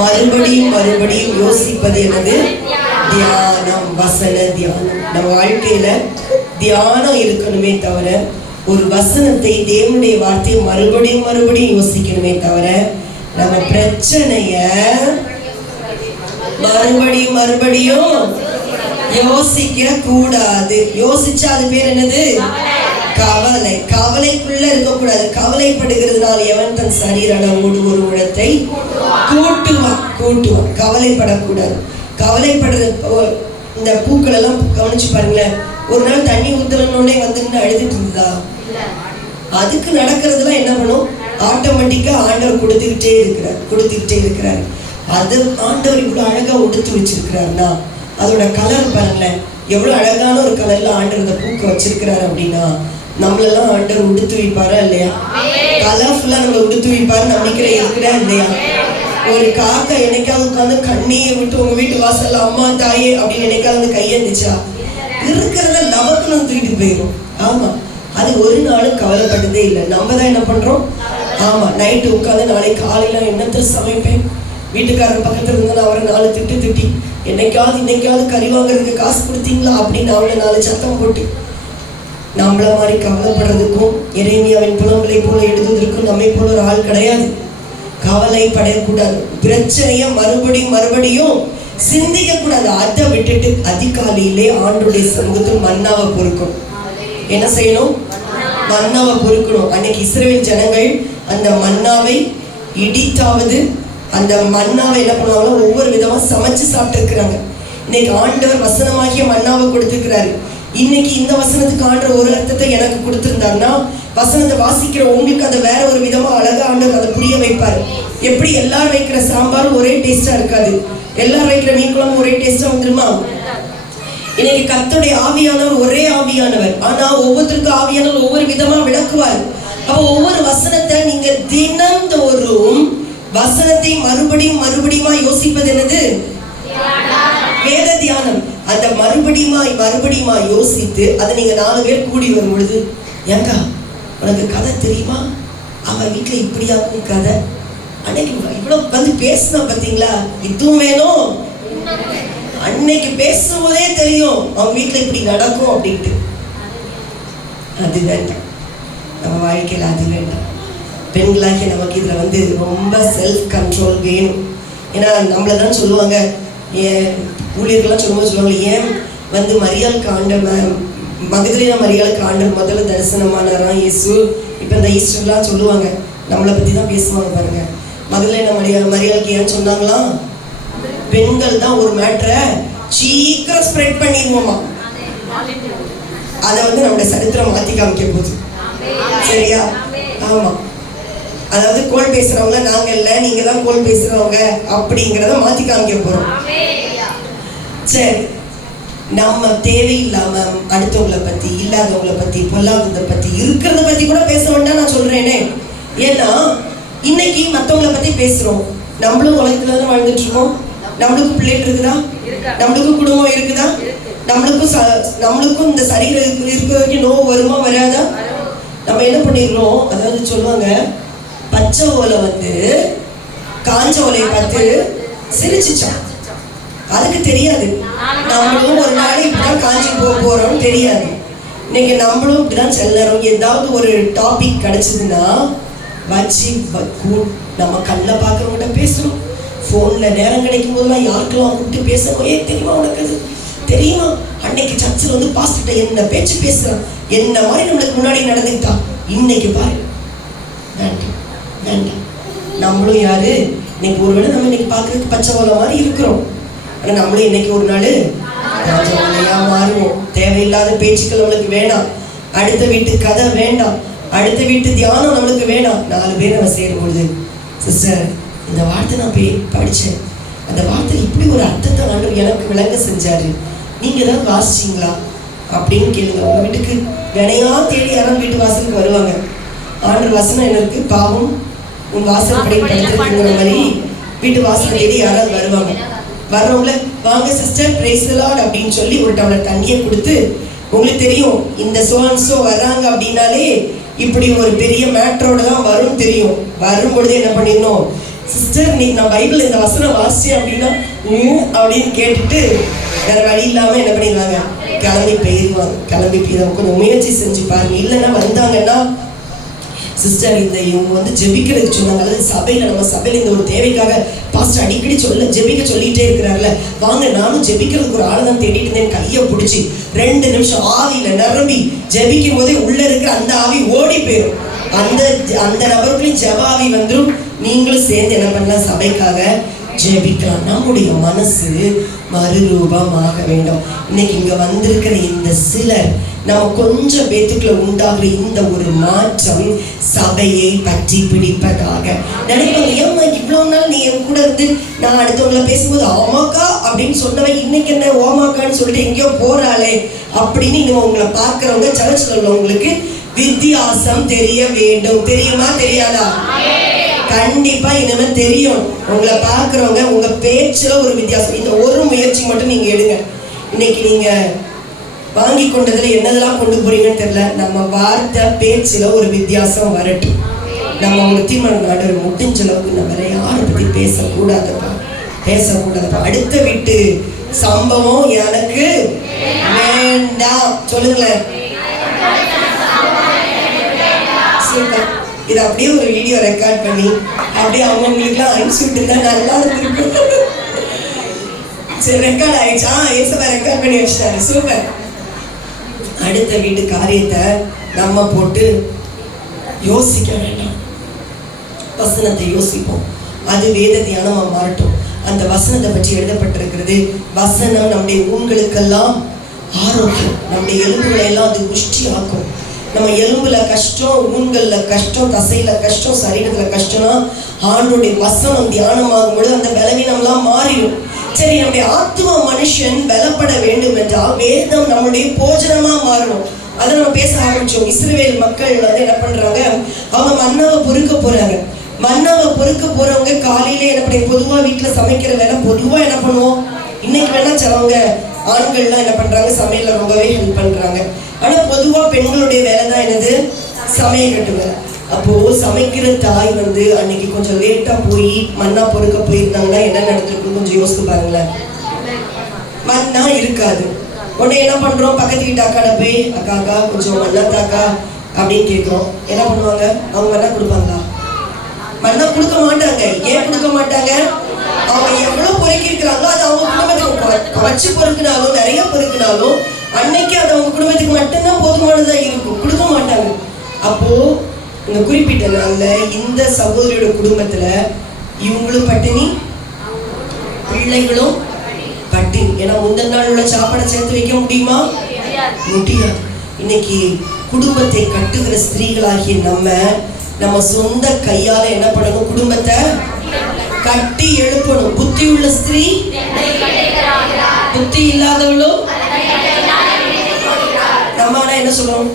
மறுபடியும் மறுபடியும் யோசிப்பது. என்னது? தியானம், வசன தியானம். நம்ம வாழ்க்கையில தியானம் இருக்கணுமே தவிர, ஒரு வசனத்தை, தேவனுடைய வார்த்தையை மறுபடியும் மறுபடியும் யோசிக்கணுமே தவிர, நம்ம பிரச்சனைய மறுபடியும் மறுபடியும் யோசிக்க கூடாது. யோசிச்சா அது பேர் என்னது? கவலை. கவலைக்குள்ள இருக்கக்கூடாது. கவலைப்படுகிறதுனால எவன் தன் சரீர அளவோடு ஒரு முழத்தை கூட்டுவான். கவலைப்படக்கூடாது. கவலைப்படுறது. இந்த பூக்கள் எல்லாம் கவனிச்சு பாருங்களேன். ஒரு நாள் தண்ணி ஊத்தலன்னே வந்து அழுதுட்டு இருந்ததா? அதுக்கு நடக்கிறதுலாம் என்ன பண்ணும்? ஆட்டோமேட்டிக்கா ஆண்டவர் கொடுத்துக்கிட்டே இருக்கிறார். அது ஆண்டவர் இவ்வளவு அழகா உடுத்து வச்சிருக்கிறாருன்னா அதோட கலர் பாருங்களேன், எவ்வளவு அழகான ஒரு கலர்ல ஆண்டவர் இந்த பூக்க வச்சிருக்கிறாரு. அப்படின்னா நம்மளெல்லாம் ஆண்டவர் உடுத்து வைப்பாரா இல்லையா? கலர்ஃபுல்லா நம்மளை உடுத்து வைப்பாரு நம்பிக்கை இருக்கிறா இல்லையா? ஒரு காக்கா என்னைக்காவது உட்காந்து கண்ணீரை விட்டு உங்க வீட்டு வாசல்ல அம்மா தாயே அப்படின்னு என்னைக்காவது கையெழுந்துச்சா? இருக்கிறத லவக்குன்னு தூக்கிட்டு போயிடும். ஆமா, அது ஒரு நாளும் கவலைப்பட்டதே இல்லை. நம்ம தான் என்ன பண்றோம்? ஆமா, நைட்டு உட்காந்து நாளைக்கு காலையில என்னத்த சமைப்பேன், வீட்டுக்காரர் பக்கத்துல இருந்தாலும் அவரை 4 திட்டி இன்னைக்காவது கறி வாங்குறதுக்கு காசு கொடுத்தீங்களா அப்படின்னு அவளை 4 சத்தம் போட்டு, நம்மள மாதிரி கவலைப்படுறதுக்கும் எரேமியாவின் புலம்பலை போல எழுதுவதற்கும் நம்மை போல ஒரு ஆள் கிடையாது. கவலைப்படக்கூடாது. பிரச்சனைய மறுபடியும் சிந்திக்க கூடாது. அதை விட்டுட்டு அதிகாலையிலே ஆண்டவருடைய சமூகத்தில் மன்னாவை பொறுக்கணும். என்ன செய்யணும்? மன்னாவை பொறுக்கணும். அன்னைக்கு இஸ்ரவேல் ஜனங்கள் அந்த மன்னாவை இடித்தாவது அந்த மன்னாவை என்ன பண்ணுவாங்களோ ஒவ்வொரு விதமா சமைச்சு சாப்பிட்டு இருக்கிறாங்க. இன்னைக்கு ஆண்டவர் வசனமாகிய மன்னாவை கொடுத்துருக்கிறாரு. இன்னைக்கு இந்த வசனத்துக்கு ஆண்டவர் ஒரு அர்த்தத்தை எனக்கு கொடுத்திருந்தாருன்னா, வசனத்தை வாசிக்கிற உங்களுக்கு அதை வேற ஒரு விதமா அழகா ஆண்டவர் அதை புரிய வைப்பாரு. எப்படி எல்லாரும் வைக்கிற சாம்பார் ஒரே டேஸ்டா இருக்காது, எல்லாரும் வைக்கிற மீன் குழம்பு ஒரே டேஸ்டா வந்துருமா? இன்னைக்கு கர்த்தருடைய ஆவியானவர் ஒரே ஆவியானவர், ஆனா ஒவ்வொருத்தருக்கும் ஆவியானவர் ஒவ்வொரு விதமா விளக்குவார். அப்ப ஒவ்வொரு வசனத்தை நீங்க தினந்தோறும் வசனத்தை மறுபடியும் யோசிப்பது என்னது? வேத தியானம். அந்த மறுபடியுமா யோசித்து அதை நீங்க 4 பேர் கூடி வரும் பொழுது, ஏங்கா உனக்கு கதை தெரியுமா, அவன் வீட்டுல இப்படியாக்கும் கதை, அன்னைக்கு இவ்வளவு வந்து பேசினா பாத்தீங்களா, இதுவும் வேணும். அன்னைக்கு பேசும்போதே தெரியும் அவன் வீட்டுல இப்படி நடக்கும் அப்படின்ட்டு. அது வேண்டாம், நம்ம வாழ்க்கையில அது வேண்டாம். பெண்களாகிய நமக்கு இதுல வந்து ரொம்ப செல்ஃப் கண்ட்ரோல் வேணும். ஏன்னா நம்மளதான் சொல்லுவாங்க, ஊழியர்கள்லாம் சொல்லுவாங்க, ஏன் வந்து மரியாளுக்கு ஆண்டவர் மகதலேனா மரியாளுக்கு ஆண்டவர் முதல்ல தரிசனமானாராம் இயேசு. இப்போ இந்த ஈஸ்டர்லாம் சொல்லுவாங்க, நம்மளை பற்றி தான் பேசுவாங்க பாருங்க. மகதலேனா மரியாளுக்கு ஏன் சொன்னாங்களாம்? பெண்கள் தான் ஒரு மேட்டரை சீக்கிரம் ஸ்ப்ரெட் பண்ணிடுவோமா. அதை வந்து நம்முடைய சரித்திரம் மாத்தி காமிக்க போகுது. சரியா? ஆமா. அதாவது கோல் பேசுறவங்க நாங்க இல்ல, நீங்க தான் கோல் பேசுறவங்க அப்படிங்கிறத மாத்தி காமிக்க போறோம். சரி, நம்ம தேவையில்லாம அடுத்தவங்களை பத்தி, இல்லாதவங்களை பத்தி, பொல்லாததை பத்தி, இருக்கிறத பத்தி கூட பேச வேண்டாம் நான் சொல்றேனே. ஏன்னா இன்னைக்கு மத்தவங்களை பத்தி பேசுறோம். நம்மளும் உலகத்துல தான் வாழ்ந்துட்டு இருக்கோம். நம்மளுக்கும் பிள்ளைகள் இருக்குதா? நம்மளுக்கும் குடும்பம் இருக்குதா? நம்மளுக்கும் இந்த சரீரம் இருக்க வரைக்கும் நோவு வருமா வராதா? நம்ம என்ன பண்ணிடுறோம், அதாவது சொல்லுவாங்க, பச்சை ஓலை வந்து காஞ்ச ஓலையை பார்த்து சிரிச்சுச்சான். அதுக்கு தெரியாது நம்மளும் ஒரு நாள் இப்படிதான் காஞ்சி போறோம் தெரியாது. இன்னைக்கு நம்மளும் இப்படிதான் செல்லறோம். ஏதாவது ஒரு டாபிக் கிடைச்சதுன்னா வச்சு நம்ம கண்ணில் பார்க்கறவங்கிட்ட பேசுறோம். போன்ல நேரம் கிடைக்கும் போதெல்லாம் யாருக்கெல்லாம் கூப்பிட்டு பேசணும். தெரியுமா உனக்கு அது தெரியுமா, அன்னைக்கு சர்ச்சில் வந்து பாஸ்டர்ட்ட என்ன பேச்சு பேசுறான், என்ன மாதிரி நம்மளுக்கு முன்னாடி நடந்துக்கிட்டா, இன்னைக்கு பாரு. வேண்டாம் வேண்டாம். நம்மளும் யாரு, இன்னைக்கு ஒருவேளை நம்ம இன்னைக்கு பார்க்கறதுக்கு பச்சை ஓலை மாதிரி இருக்கிறோம். ஆனா நம்மளும் இன்னைக்கு ஒரு நாள் ராஜா மாறுவோம். தேவையில்லாத பேச்சுக்கள் நம்மளுக்கு வேணாம். அடுத்த வீட்டு கதை வேண்டாம். அடுத்த வீட்டு தியானம் நம்மளுக்கு வேணாம். 4 பேர் நம்ம சேரும்பொழுது, சிஸ்டர் இந்த வார்த்தை நான் படிச்சேன், அந்த வார்த்தை இப்படி ஒரு அர்த்தத்தை ஆண்டவர் எனக்கு விளங்க செஞ்சாரு, நீங்க ஏதாவது வாசிச்சீங்களா அப்படின்னு கேளுங்க. உங்க வீட்டுக்கு வினையா தேடி யாரும் வீட்டு வாசலுக்கு வருவாங்க. ஆண்டவர் வசனம் என்ன இருக்கு, பாவம் உன் வாசல் படி படுத்துங்கிற மாதிரி வீட்டு வாசல் தேடி யாராவது வருவாங்க. வர்றவங்கள வாங்க சிஸ்டர் பிரைஸ் தி லார்ட் அப்படின்னு சொல்லி ஒரு டம்ளர் தண்ணியை கொடுத்து, உங்களுக்கு தெரியும் இந்த சோ வர்றாங்க அப்படின்னாலே இப்படி ஒரு பெரிய மேட்டரோட தான் வரும் தெரியும். வரும்பொழுது என்ன பண்ணிடணும், சிஸ்டர் இன்னைக்கு நான் பைபிள் இந்த வசனம் வாசிச்சேன் அப்படின்னா அப்படின்னு கேட்டுட்டு வேற வழி இல்லாம என்ன பண்ணிடுவாங்க, கிளம்பி போயிடுவாங்க. கிளம்பி போய் கொஞ்சம் முயற்சி செஞ்சு பாருங்க. இல்லைன்னா வந்தாங்கன்னா, சிஸ்டர் இவங்க வந்து ஜெபிக்கிறதுக்கு சொன்னாங்க, அதாவது சபையில நம்ம சபையில இந்த ஒரு தேவைக்காக பாஸ்டர் அடிக்கடி ஜெபிக்க சொல்லிட்டே இருக்கிறார்ல, வாங்க நானும் ஜெபிக்கிறதுக்கு ஒரு ஆள் தான் தேடிட்டு இருந்தேன். கையை பிடிச்சி 2 நிமிஷம் ஆவியில நிரம்பி ஜெபிக்கும் போதே உள்ள இருக்கிற அந்த ஆவி ஓடி போயிடும். அந்த நபருக்குள்ளேயும் ஜெப ஆவி வந்துடும். நீங்களும் சேர்ந்து என்ன பண்ணலாம், சபைக்காக ஜெபிக்கலாம். நம்முடைய மனசு மறுரூபமாக வேண்டும். இன்னைக்கு இங்க வந்திருக்கிற இந்த சிலர் நம்ம கொஞ்சம் பேத்துக்குள்ள உண்டாகிற இந்த ஒரு மாற்றம் சபையை பற்றி பிடிப்பதாக நினைப்பாங்க. ஏமா இவ்வளவு நாள் நீ என் கூட இருந்து நான் அடுத்தவங்களை பேசும்போது ஆமாக்கா அப்படின்னு சொன்னவன் இன்னைக்கு என்ன ஓமாக்கான்னு சொல்லிட்டு எங்கேயோ போறாளே அப்படின்னு இன்னும் உங்களை பார்க்கறவங்க சர்ச்சில் உள்ளவங்களுக்கு வித்தியாசம் தெரிய வேண்டும். தெரியுமா தெரியாதா? கண்டிப்பா இனிமே தெரியும். உங்களை பார்க்கறவங்க உங்க பேச்சுல ஒரு வித்தியாசம். இந்த ஒரு முயற்சி மட்டும் நீங்க எடுங்க. இன்னைக்கு நீங்க வாங்கி கொண்டதுல என்னதெல்லாம் கொண்டு போறீங்கன்னு தெரியல, நம்ம வார்த்தை பேச்சுல ஒரு வித்தியாசம் வரட்டும். நம்ம ஒரு தீர்மானம் நாடு முடிஞ்ச அளவுக்கு நம்ம வேற யாரை பத்தி பேசக்கூடாதுப்பா. அடுத்த வீட்டு சம்பவம் எனக்கு வேண்டாம் சொல்லுங்களேன். இதை அப்படியே ஒரு வீடியோ ரெக்கார்ட் பண்ணி அப்படியே அவங்களுக்குலாம் அனுப்பிச்சுட்டு தான் நல்லா இருந்திருக்கும். சரி, ரெக்கார்ட் ஆயிடுச்சா? ஏசப்பா ரெக்கார்ட் பண்ணி வச்சிட்டாரு. சூப்பர். அடுத்த வீட்டு காரியத்தை நம்ம போட்டு யோசிக்க வேண்டாம். வசனத்தை யோசிப்போம். அது வேத தியானமா மாறட்டும். அந்த வசனத்தை பற்றி எழுதப்பட்டிருக்கிறது. வசனம் நம்முடைய ஊன்களுக்கெல்லாம் ஆரோக்கியம், நம்முடைய எலும்புகளை எல்லாம் அது புஷ்டி ஆக்கும். நம்ம எலும்புல கஷ்டம், ஊன்கள்ல கஷ்டம், தசையில கஷ்டம், சரீரத்துல கஷ்டம்னா ஆண்டோடைய வசனம் தியானமாகும் பொழுது அந்த பலவீனம்லாம் மாறிடும். சரி, நம்முடைய ஆத்தும மனுஷன் பலப்பட வேண்டும் என்றால் வேதம் நம்முடைய போஜனமா மாறணும். அதை நம்ம பேச ஆரம்பிச்சோம். இஸ்ரவேல் மக்கள் வந்து என்ன பண்றாங்க, அவங்க மன்னாவை பொறுக்க போறாங்க. மன்னாவை பொறுக்க போறவங்க காலையில என்ன பண்ணி, பொதுவா வீட்டுல சமைக்கிற வேலை பொதுவா என்ன பண்ணுவோம், இன்னைக்கு வேணா சிலவங்க ஆண்கள்லாம் என்ன பண்றாங்க, சமையல ரொம்பவே ஹெல்ப் பண்றாங்க. ஆனா பொதுவா பெண்களுடைய வேலை தான் என்னது, சமையல் கட்டு வேலை. அப்போ சமைக்கிற தாய் வந்து அன்னைக்கு கொஞ்சம் லேட்டா போய் மண்ணா பொறுக்க போயிருந்தாங்கன்னா என்ன நடந்திருக்குன்னு கொஞ்சம் யோசித்து பாருங்களேன். மண்ணா இருக்காது. உடனே என்ன பண்றோம், பக்கத்து வீட்டு அக்காட போய் அக்கா கொஞ்சம் மண்ணா தாக்கா அப்படின்னு கேட்கிறோம். என்ன பண்ணுவாங்க, அவங்க மண்ணா கொடுப்பாங்களா? மண்ணா கொடுக்க மாட்டாங்க. ஏன் கொடுக்க மாட்டாங்க? அவங்க எவ்வளவு பொறுக்கி இருக்கிறாங்களோ அது அவங்க குடும்பத்துக்கு குறைச்சு பொறுக்கினாலும் நிறைய பொறுக்கினாலும் அன்னைக்கு அது அவங்க குடும்பத்துக்கு மட்டும்தான் போதுமானதா இருக்கும், கொடுக்க மாட்டாங்க. அப்போ இந்த குறிப்பிட்ட நாள்ல இந்த சகோதரியோட குடும்பத்துல இவங்களும் பட்டினி, பிள்ளைகளும் பட்டினி. முடியும். ஏன்னா முந்தின நாள் உள்ள சாப்பாடை சேர்த்து வைக்க முடியுமா? முடியாது. இன்னைக்கு குடும்பத்தை கட்டுகிற ஸ்திரீகளாகிய நம்ம சொந்த கையால என்ன பண்ணணும்? குடும்பத்தை கட்டி எழுப்பணும். புத்தி உள்ள ஸ்திரீ புத்தி இல்லாதவளோ நம்ம என்ன சொல்றோம்?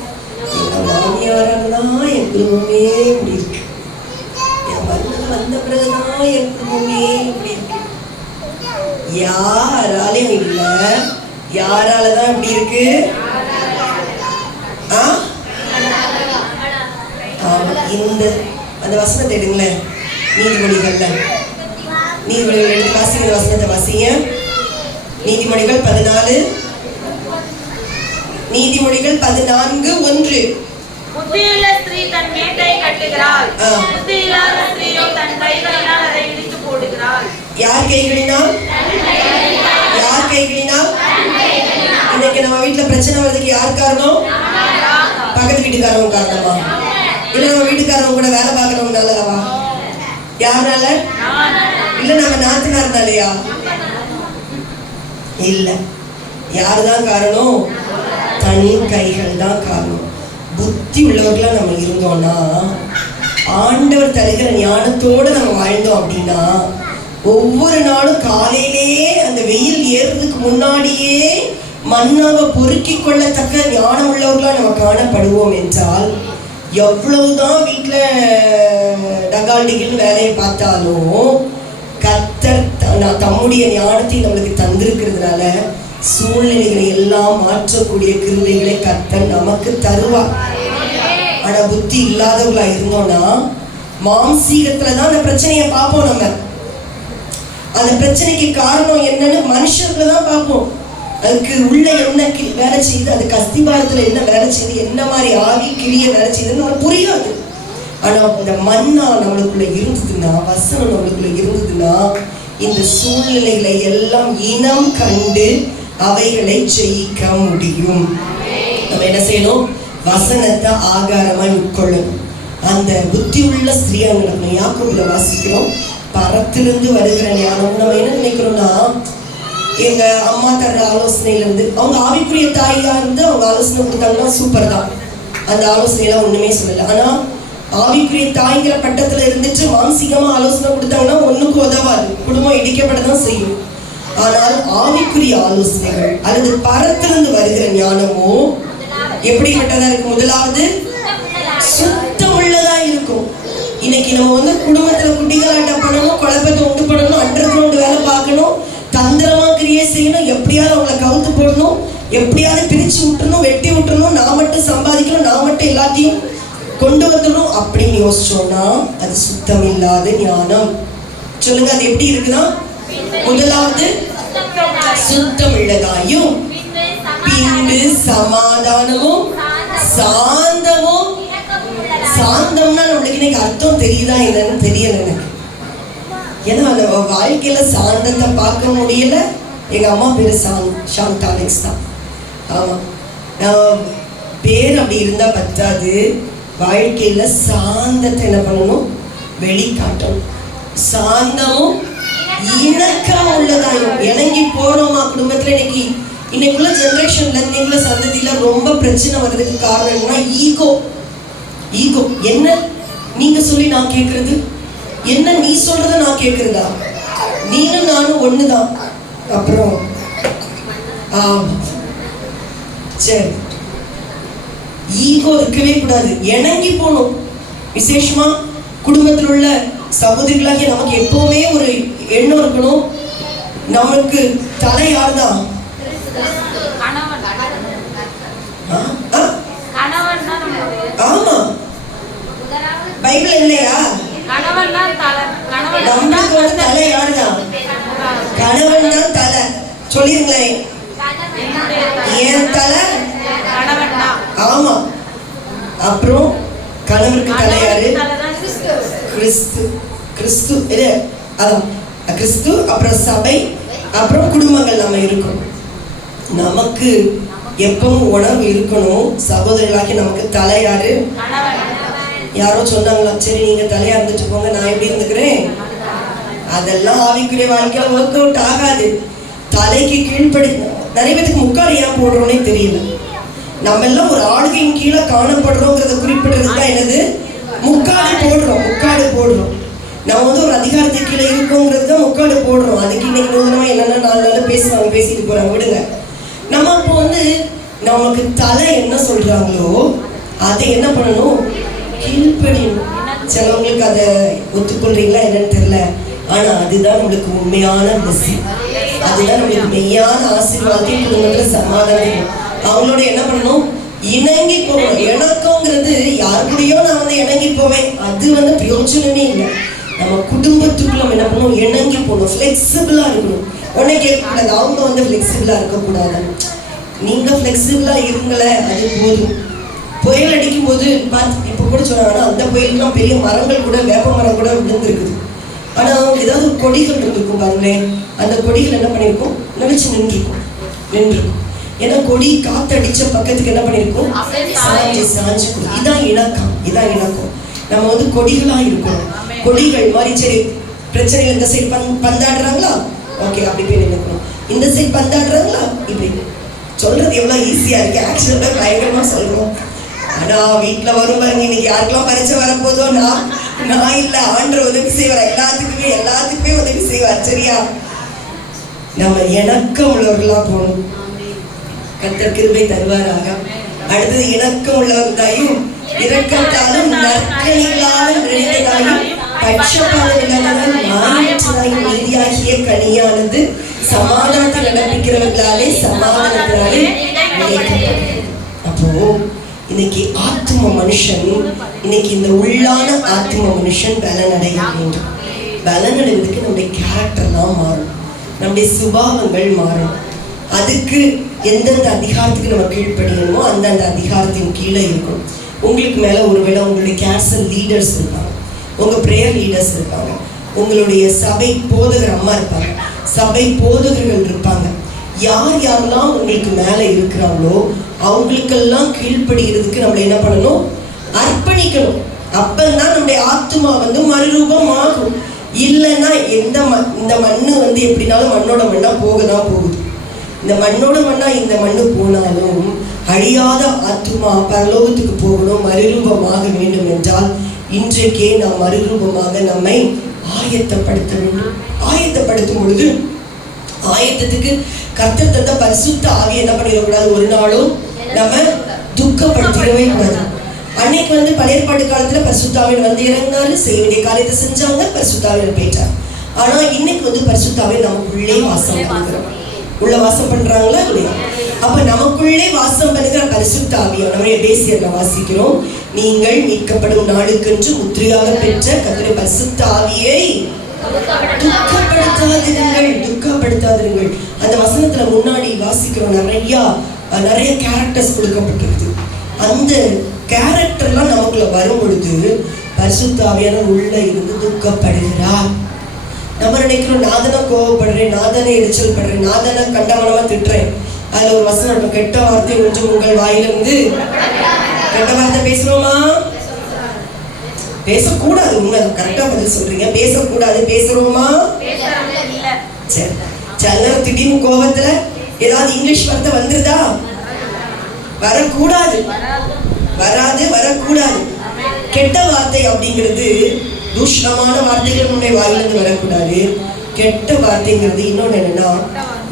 எங்க மாமியாரதான் என் குடும்பமே இப்படி இருக்கு, என் மருமகள் வந்த பிறகுதான் என் குடும்பமே இப்படி இருக்கு. யாராலையும் இல்ல, யாராலதான் இப்படி இருக்கு? இந்த அந்த வசனத்தை எடுங்களேன். நீதிமொழிகள் எடுத்து வாசிக்கிற வசனத்தை வாசிங்க. நீதிமொழிகள் 14 நீதிமொழிகள் 14:1. புத்தியுள்ள ஸ்திரீ தன் மேட்டை கட்டுகிறாள், புத்தியில்லாத ஸ்திரீயோ தன் கைகளினால் அதை இடித்து போடுகிறாள். யார் கைகளினால்? யார் கைகளினால்? இன்னைக்கு நம்ம வீட்டுல பிரச்சனை வர்றதுக்கு யார் காரணம்? பக்கத்து வீட்டுக்காரவங்க காரணமா? இல்ல நம்ம வீட்டுக்காரவங்க கூட வேலை பார்க்கறவங்கனாலவா? யாருனால? இல்ல நம்ம நாத்தனார்னாலயா? இல்ல. யாருதான் காரணம்? தனி கைகள் தான் காரணம். புத்தி உள்ளவர்களா நம்ம இருந்தோம்னா, ஆண்டவர் தருகிற ஞானத்தோடு நம்ம வாழ்ந்தோம் அப்படின்னா, ஒவ்வொரு நாளும் காலையிலேயே அந்த வெயில் ஏறுறதுக்கு முன்னாடியே மண்ணாவை பொறுக்கி கொள்ளத்தக்க ஞானம் உள்ளவர்களா நம்ம காணப்படுவோம் என்றால், எவ்வளவுதான் வீட்டுல டகால்டிகள் வேலையை பார்த்தாலும் கர்த்தர் தம்முடைய ஞானத்தை நம்மளுக்கு தந்திருக்கிறதுனால சூழ்நிலைகளை எல்லாம் மாற்றக்கூடிய கிருபைகளை கர்த்தர் நமக்கு தருவார். ஆனா புத்தி இல்லாதவங்களா இருந்தோம்னா மாம்சீகத்துலதான் அந்த பிரச்சனையை பார்ப்போம். நம்ம அந்த பிரச்சனைக்கு காரணம் என்னன்னு மனுஷர்களை தான் பார்ப்போம். அதுக்கு உள்ள என்ன வேலை செய்யுது, அதுக்கு அஸ்திபாரத்துல என்ன வேலை செய்யுது, என்ன மாதிரி ஆவி கிரிய வேலை செய்யுதுன்னு நமக்கு புரியாது. ஆனா இந்த மன்னா நம்மளுக்குள்ள இருந்ததுன்னா, வசனம் நம்மளுக்குள்ள இருந்ததுன்னா, இந்த சூழ்நிலைகளை எல்லாம் இனம் கண்டு அவைகளை ஜெயிக்க முடியும். நம்ம என்ன செய்யணும்? வசனத்தை ஆகாரமாய் உட்கொள்ளணும். அந்த புத்தி உள்ள ஸ்திரீயாக நம்ம யாக்கோபுல வாசிக்கிறோம், பரத்திலிருந்து வருகிற ஞானம். நம்ம என்ன நினைக்கிறோம்னா, எங்க அம்மா தர்ற ஆலோசனையில இருந்து, அவங்க ஆவிக்குரிய தாயா இருந்து அவங்க ஆலோசனை கொடுத்தாங்கன்னா சூப்பர் தான், அந்த ஆலோசனையெல்லாம் ஒண்ணுமே சொல்லல. ஆனா ஆவிக்குரிய தாய்ங்கிற பட்டத்துல இருந்துட்டு மானசீகமா ஆலோசனை கொடுத்தாங்கன்னா ஒண்ணுக்கு உதவாது, குடும்பம் இடிக்கப்படதான் செய்யும். ஆனால் ஆவிக்குரிய ஆலோசனைகள் அல்லது பரத்திலிருந்து வருகிற ஞானமோ எப்படிப்பட்டதா இருக்கும்? முதலாவது சுத்தம் உள்ளதா இருக்கும். இன்னைக்கு நம்ம குடும்பத்துல குட்டிகளாட்டம் பண்ணணும், குழப்பத்தை உண்டு பண்ணணும், அண்டர் கிரவுண்ட் வேலை பார்க்கணும், தந்திரமா கிரியை செய்யணும், எப்படியாவது அவங்களை கவுத்து போடணும், எப்படியாவது பிரிச்சு விட்டுறணும், வெட்டி விட்டுறணும், நான் மட்டும் சம்பாதிக்கணும், நான் மட்டும் எல்லாத்தையும் கொண்டு வந்துடணும் அப்படின்னு யோசிச்சோம்னா அது சுத்தம் இல்லாத ஞானம். சொல்லுங்க, அது எப்படி இருக்குன்னா, முதலாவது சுத்தம் உள்ளதாயும், பின்பு சமாதானமும் சாந்தமும். சாந்தம்னா நம்மளுக்கு இன்னைக்கு அர்த்தம் தெரியுதா என்னன்னு தெரியல எனக்கு. ஏன்னா நம்ம வாழ்க்கையில சாந்தத்தை பார்க்க முடியல. எங்க அம்மா பேரு சாந்தாலிக்ஸ் தான். ஆமா, நான் பேர் அப்படி இருந்தா பத்தாது, வாழ்க்கையில சாந்தத்தை என்ன பண்ணணும்? வெளிக்காட்டணும். சாந்தமும் இணக்கம் உள்ளதாயும். இணங்கி போறோமா குடும்பத்துல? இன்னைக்குள்ள ஜெனரேஷன்ல இன்னைக்குள்ள சந்ததியில ரொம்ப பிரச்சனை வர்றதுக்கு காரணம் என்னன்னா ஈகோ. என்ன நீங்க சொல்லி நான் கேட்கறது, என்ன நீ சொல்றத நான் கேட்கறதா, நீனும் நானும் ஒண்ணுதான். அப்புறம் சரி, ஈகோ இருக்கவே கூடாது, இணங்கி போகணும். விசேஷமா குடும்பத்தில் உள்ள சகோதரிகளாகிய நமக்கு எப்பவுமே ஒரு எண்ணம் இருக்கணும், நமக்கு தலை யார்தான்? ஆமா, பைபிள் இல்லையா? நம்மளுக்கு தலை யாருதான்? கணவன் தான் தலை. சொல்லிருங்களேன், என் தலை. ஆமா, அப்புறம் கணவருக்கு தலை யாரு? கிறிஸ்து. அதான் கிறிஸ்து, அப்புறம் சபை, அப்புறம் குடும்பங்கள் நம்ம இருக்கணும். நமக்கு எப்பவும் உணவு இருக்கணும். சகோதரிகளாக்கி நமக்கு தலை யாரு? யாரோ சொன்னாங்களா, சரி நீங்க தலையா இருந்துட்டு போங்க, நான் எப்படி இருந்துக்கிறேன். அதெல்லாம் ஆவிக்குரிய வாழ்க்கையில ஒர்க் அவுட் ஆகாது. தலைக்கு கீழ்ப்படி. நிறைய பேருக்கு முக்காடு ஏன் போடுறோன்னே தெரியல. நம்ம எல்லாம் ஒரு ஆளுகையின் கீழே காணப்படுறோங்கிறத குறிப்பிடுறது தான் என்னது, முக்காடு போடுறோம். முக்காடு போடுறோம். நம்ம வந்து ஒரு அதிகாரத்துக்கு கீழே இருக்கோங்கிறது தான் முக்காடு போடுறோம். அதுக்கு இன்னைக்கு நூதனமா என்னென்ன 4 நாள் பேசுவாங்க, பேசிட்டு போறாங்க, விடுங்க. நம்ம அப்போ வந்து நமக்கு தலை என்ன சொல்றாங்களோ அதை என்ன பண்ணணும், கீழ்ப்படியணும். சிலவங்களுக்கு அதை ஒத்துக்கொள்றீங்களா என்னன்னு தெரியல, ஆனா அதுதான் நம்மளுக்கு உண்மையான blessing. அதுதான் நம்மளுக்கு மெய்யான ஆசீர்வாதத்தையும் குடும்பத்துல சமாதானம். அவங்களோட என்ன பண்ணணும், இணங்கி போகணும். இணக்கங்கிறது யார் கூடயோ நான் வந்து இணங்கி போவேன், அது வந்து பிரயோஜனமே இல்லை. நம்ம குடும்பத்துக்குள்ள நம்ம என்ன பண்ணணும், இணங்கி போகணும், ஃப்ளெக்சிபிளா இருக்கணும். உடனே கேட்கக்கூடாது அவங்க வந்து ஃப்ளெக்சிபிளா இருக்கக்கூடாது. நீங்க ஃப்ளெக்சிபிளா இருங்கள, அது போதும். புயல் அடிக்கும் போது பார்த்து இப்போ கூட சொன்னாங்கன்னா அந்த புயலுக்குலாம் பெரிய மரங்கள் கூட, வேப்ப மரம் கூட விழுந்துருக்குது. ஆனா ஏதாவது கொடிகள் இருந்திருக்கும் பாருங்களேன், அந்த கொடிகள் என்ன பண்ணியிருக்கும், நினைச்சு நின்றுருக்கும். ஏன்னா கொடி காத்தடிச்ச பக்கத்துக்கு என்ன பண்ணியிருக்கும், சாஞ்சு. இதான் இணக்கம், இதான் இணக்கம். நம்ம வந்து கொடிகளா இருக்கணும். கொடிகள் மாதிரி, சரி பிரச்சனைகள் இந்த சைடு பந்தாடுறாங்களா, ஓகே அப்படி போய் நினைக்கணும். இந்த சைடு பந்தாடுறாங்களா, இப்படி. சொல்றது எவ்வளவு ஈஸியா இருக்கு, ஆக்சுவலா பயங்கரமா சொல்றோம். ஆனா வீட்டுல வரும் பாருங்க, இன்னைக்கு யாருக்கெல்லாம் பரிச்சை வரப்போதோ, நான் இல்ல, ஆண்டவர் உதவி செய்வார். எல்லாத்துக்குமே உதவி செய்வார். சரியா, நம்ம இணக்கம் உள்ளவர்களா போகணும். கர்த்தர் கிருபை தருவாராக. அடுத்தது இணக்கம் உள்ளவர்களாயும் இரக்கத்தாலும் நற்கனிகளாலும் நிறைந்ததாயும் பட்சபாதமில்லாததால் மாயற்றதாயும் நீதியாகிய கனியானது சமாதானத்தை நடப்பிக்கிறவர்களாலே சமாதானத்தினாலே நினைக்கப்படும். அப்போ இன்னைக்கு ஆத்ம மனுஷன், இன்னைக்கு இந்த உள்ளான ஆத்ம மனுஷன் பலனடைய வேண்டும். பலனடைவதற்கு நம்முடைய கேரக்டர்லாம் மாறும், நம்முடைய சுபாவங்கள் மாறும். அதுக்கு எந்தெந்த அதிகாரத்துக்கு நம்ம கீழ்ப்படியணுமோ அந்தந்த அதிகாரத்தின் கீழே இருக்கும். உங்களுக்கு மேல ஒருவேளை உங்களுடைய கேன்சல் லீடர்ஸ் இருப்பாங்க, உங்க பிரேயர் லீடர்ஸ் இருப்பாங்க, உங்களுடைய சபை போதகர் அம்மா இருப்பாங்க, சபை போதகர்கள் இருப்பாங்க. யாரெல்லாம் உங்களுக்கு மேல இருக்கிறாங்களோ அவங்களுக்கெல்லாம் கீழ்ப்படுகிறதுக்கு நம்மள என்ன பண்ணணும், அர்ப்பணிக்கணும். அப்பதான் நம்முடைய ஆத்மா வந்து மறுரூபம் ஆகும். இல்லைன்னா இந்த மண்ணு வந்து எப்படினாலும் மண்ணோட மண்ணா போகதான் போகுது. இந்த மண்ணோட மண்ணா இந்த மண்ணு போனாலும் அழியாத ஆத்மா பரலோகத்துக்கு போகணும், மறுரூபமாக வேண்டும் என்றால் இன்றைக்கே நாம் மறுரூபமாக நம்மை ஆயத்தப்படுத்த வேண்டும். ஆயத்தப்படுத்தும் பொழுது ஆயத்தத்துக்கு கர்த்தர் தந்த பரிசுத்த ஆவியை என்ன பண்ணிடக்கூடாது, ஒரு நாளும் நம்ம துக்கப்படுத்திடவே கூடாது. அன்னைக்கு வந்து பழைய ஏற்பாட்டு காலத்துல பரிசுத்த ஆவியர் வந்து இறங்கினாரு, செய்ய வேண்டிய காரியத்தை செஞ்சாங்க, பரிசுத்த ஆவியர் போயிட்டார். ஆனா இன்னைக்கு வந்து பரிசுத்த ஆவியர் நமக்குள்ளே வாசம் பண்ணுகிறோம். உள்ள வாசம் பண்றாங்களா இல்லையா? அப்ப நமக்குள்ளே வாசம் பண்ணுகிற பரிசுத்த ஆவியை நம்ம எபேசியர்ல வாசிக்கிறோம். நீங்கள் மீட்கப்படும் நாளுக்கென்று முத்திரையாக பெற்ற கர்த்தருடைய பரிசுத்த ஆவியை துக்கப்படுத்தாதீர்கள். அந்த வசனத்துல முன்னாடி வாசிக்கிறோம், நிறைய கேரக்டர்ஸ் கொடுக்கப்பட்டிருக்கு. அந்த கேரக்டர்லாம் நமக்குள்ள வரும் பொழுது பரிசுத்த ஆவியானவர் உள்ள இருந்து துக்கப்படுகிறார். நம்ம நினைக்கிறோம், நான் தானே கோவப்படுறேன், நான் தானே எரிச்சல் படுறேன், நான் தானே கண்டமனமா திட்டுறேன். அதுல ஒரு வசனம், கெட்ட வார்த்தை கொஞ்சம் உங்கள் வாயிலிருந்து. கெட்ட வார்த்தை பேசுறோமா? பேசக்கூடாது. உண்மை, கரெக்டா பதில் சொல்றீங்க. பேசக்கூடாது. பேசுறோமா? சரி, சில நேரம் திடீர்னு கோபத்துல ஏதாவது இங்கிலீஷ் வார்த்தை வந்துருதா? வரக்கூடாது, வரக்கூடாது. கெட்ட வார்த்தை அப்படிங்கிறது தூஷணமான வார்த்தைகள் நம்முடைய வாயிலிருந்து வரக்கூடாது. கெட்ட வார்த்தைங்கிறது இன்னொன்று என்னன்னா,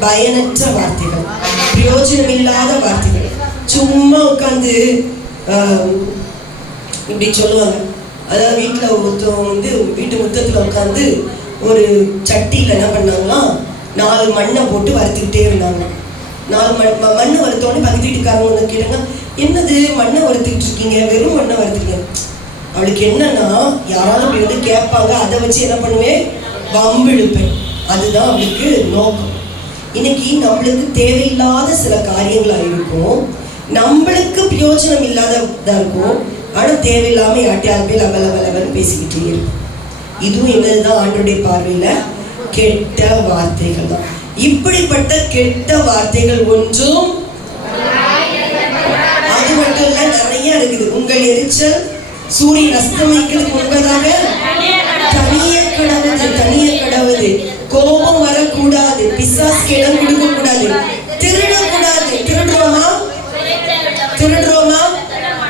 பயனற்ற வார்த்தைகள், பிரயோஜனம் இல்லாத வார்த்தைகள். சும்மா உட்காந்து இப்படி சொல்லுவாங்க. அதாவது வீட்டுல ஒருத்தவங்க வந்து வீட்டு முத்தத்துல உட்காந்து ஒரு சட்டியில என்ன பண்ணாங்கன்னா 4 மண்ணை போட்டு வறுத்துக்கிட்டே இருந்தாங்க. 4 மண்ணை வறுத்தோடனே பக்கத்து வீட்டுக்காரங்க வந்து கேட்டாங்க, என்னது மண்ணை வறுத்துக்கிட்டு இருக்கீங்க, வெறும் மண்ணை வறுத்துக்கீங்க. அவளுக்கு என்னன்னா, யாராலும் அப்படி வந்து கேட்பாங்க, அதை வச்சு என்ன பண்ணுவேன், வம்பு இழுப்பேன். அதுதான் அவளுக்கு நோக்கம். இன்னைக்கு நம்மளுக்கு தேவையில்லாத சில காரியங்களா இருக்கும், நம்மளுக்கு பிரயோஜனம் இல்லாததா இருக்கும். ஆனா தேவையில்லாம யார்ட்டையாவது போய் லபலபலன்னு பேசிக்கிட்டே இருக்கும். இதுவும் என்னதுதான், ஆண்டவருடைய பார்வையில கெட்ட வார்த்தைகள் தான். இப்படிப்பட்ட கெட்ட வார்த்தைகள் ஒன்றும் அது மட்டும் இல்ல, நிறைய இருக்குது. உங்கள் எரிச்சல் சூரியன் அஸ்தமிக்கிறதுக்கு முன்பதாக தனிய கடவுது. கோபம் வரக்கூடாது, பிசாசுக்கு இடம் கொடுக்க கூடாது. திருட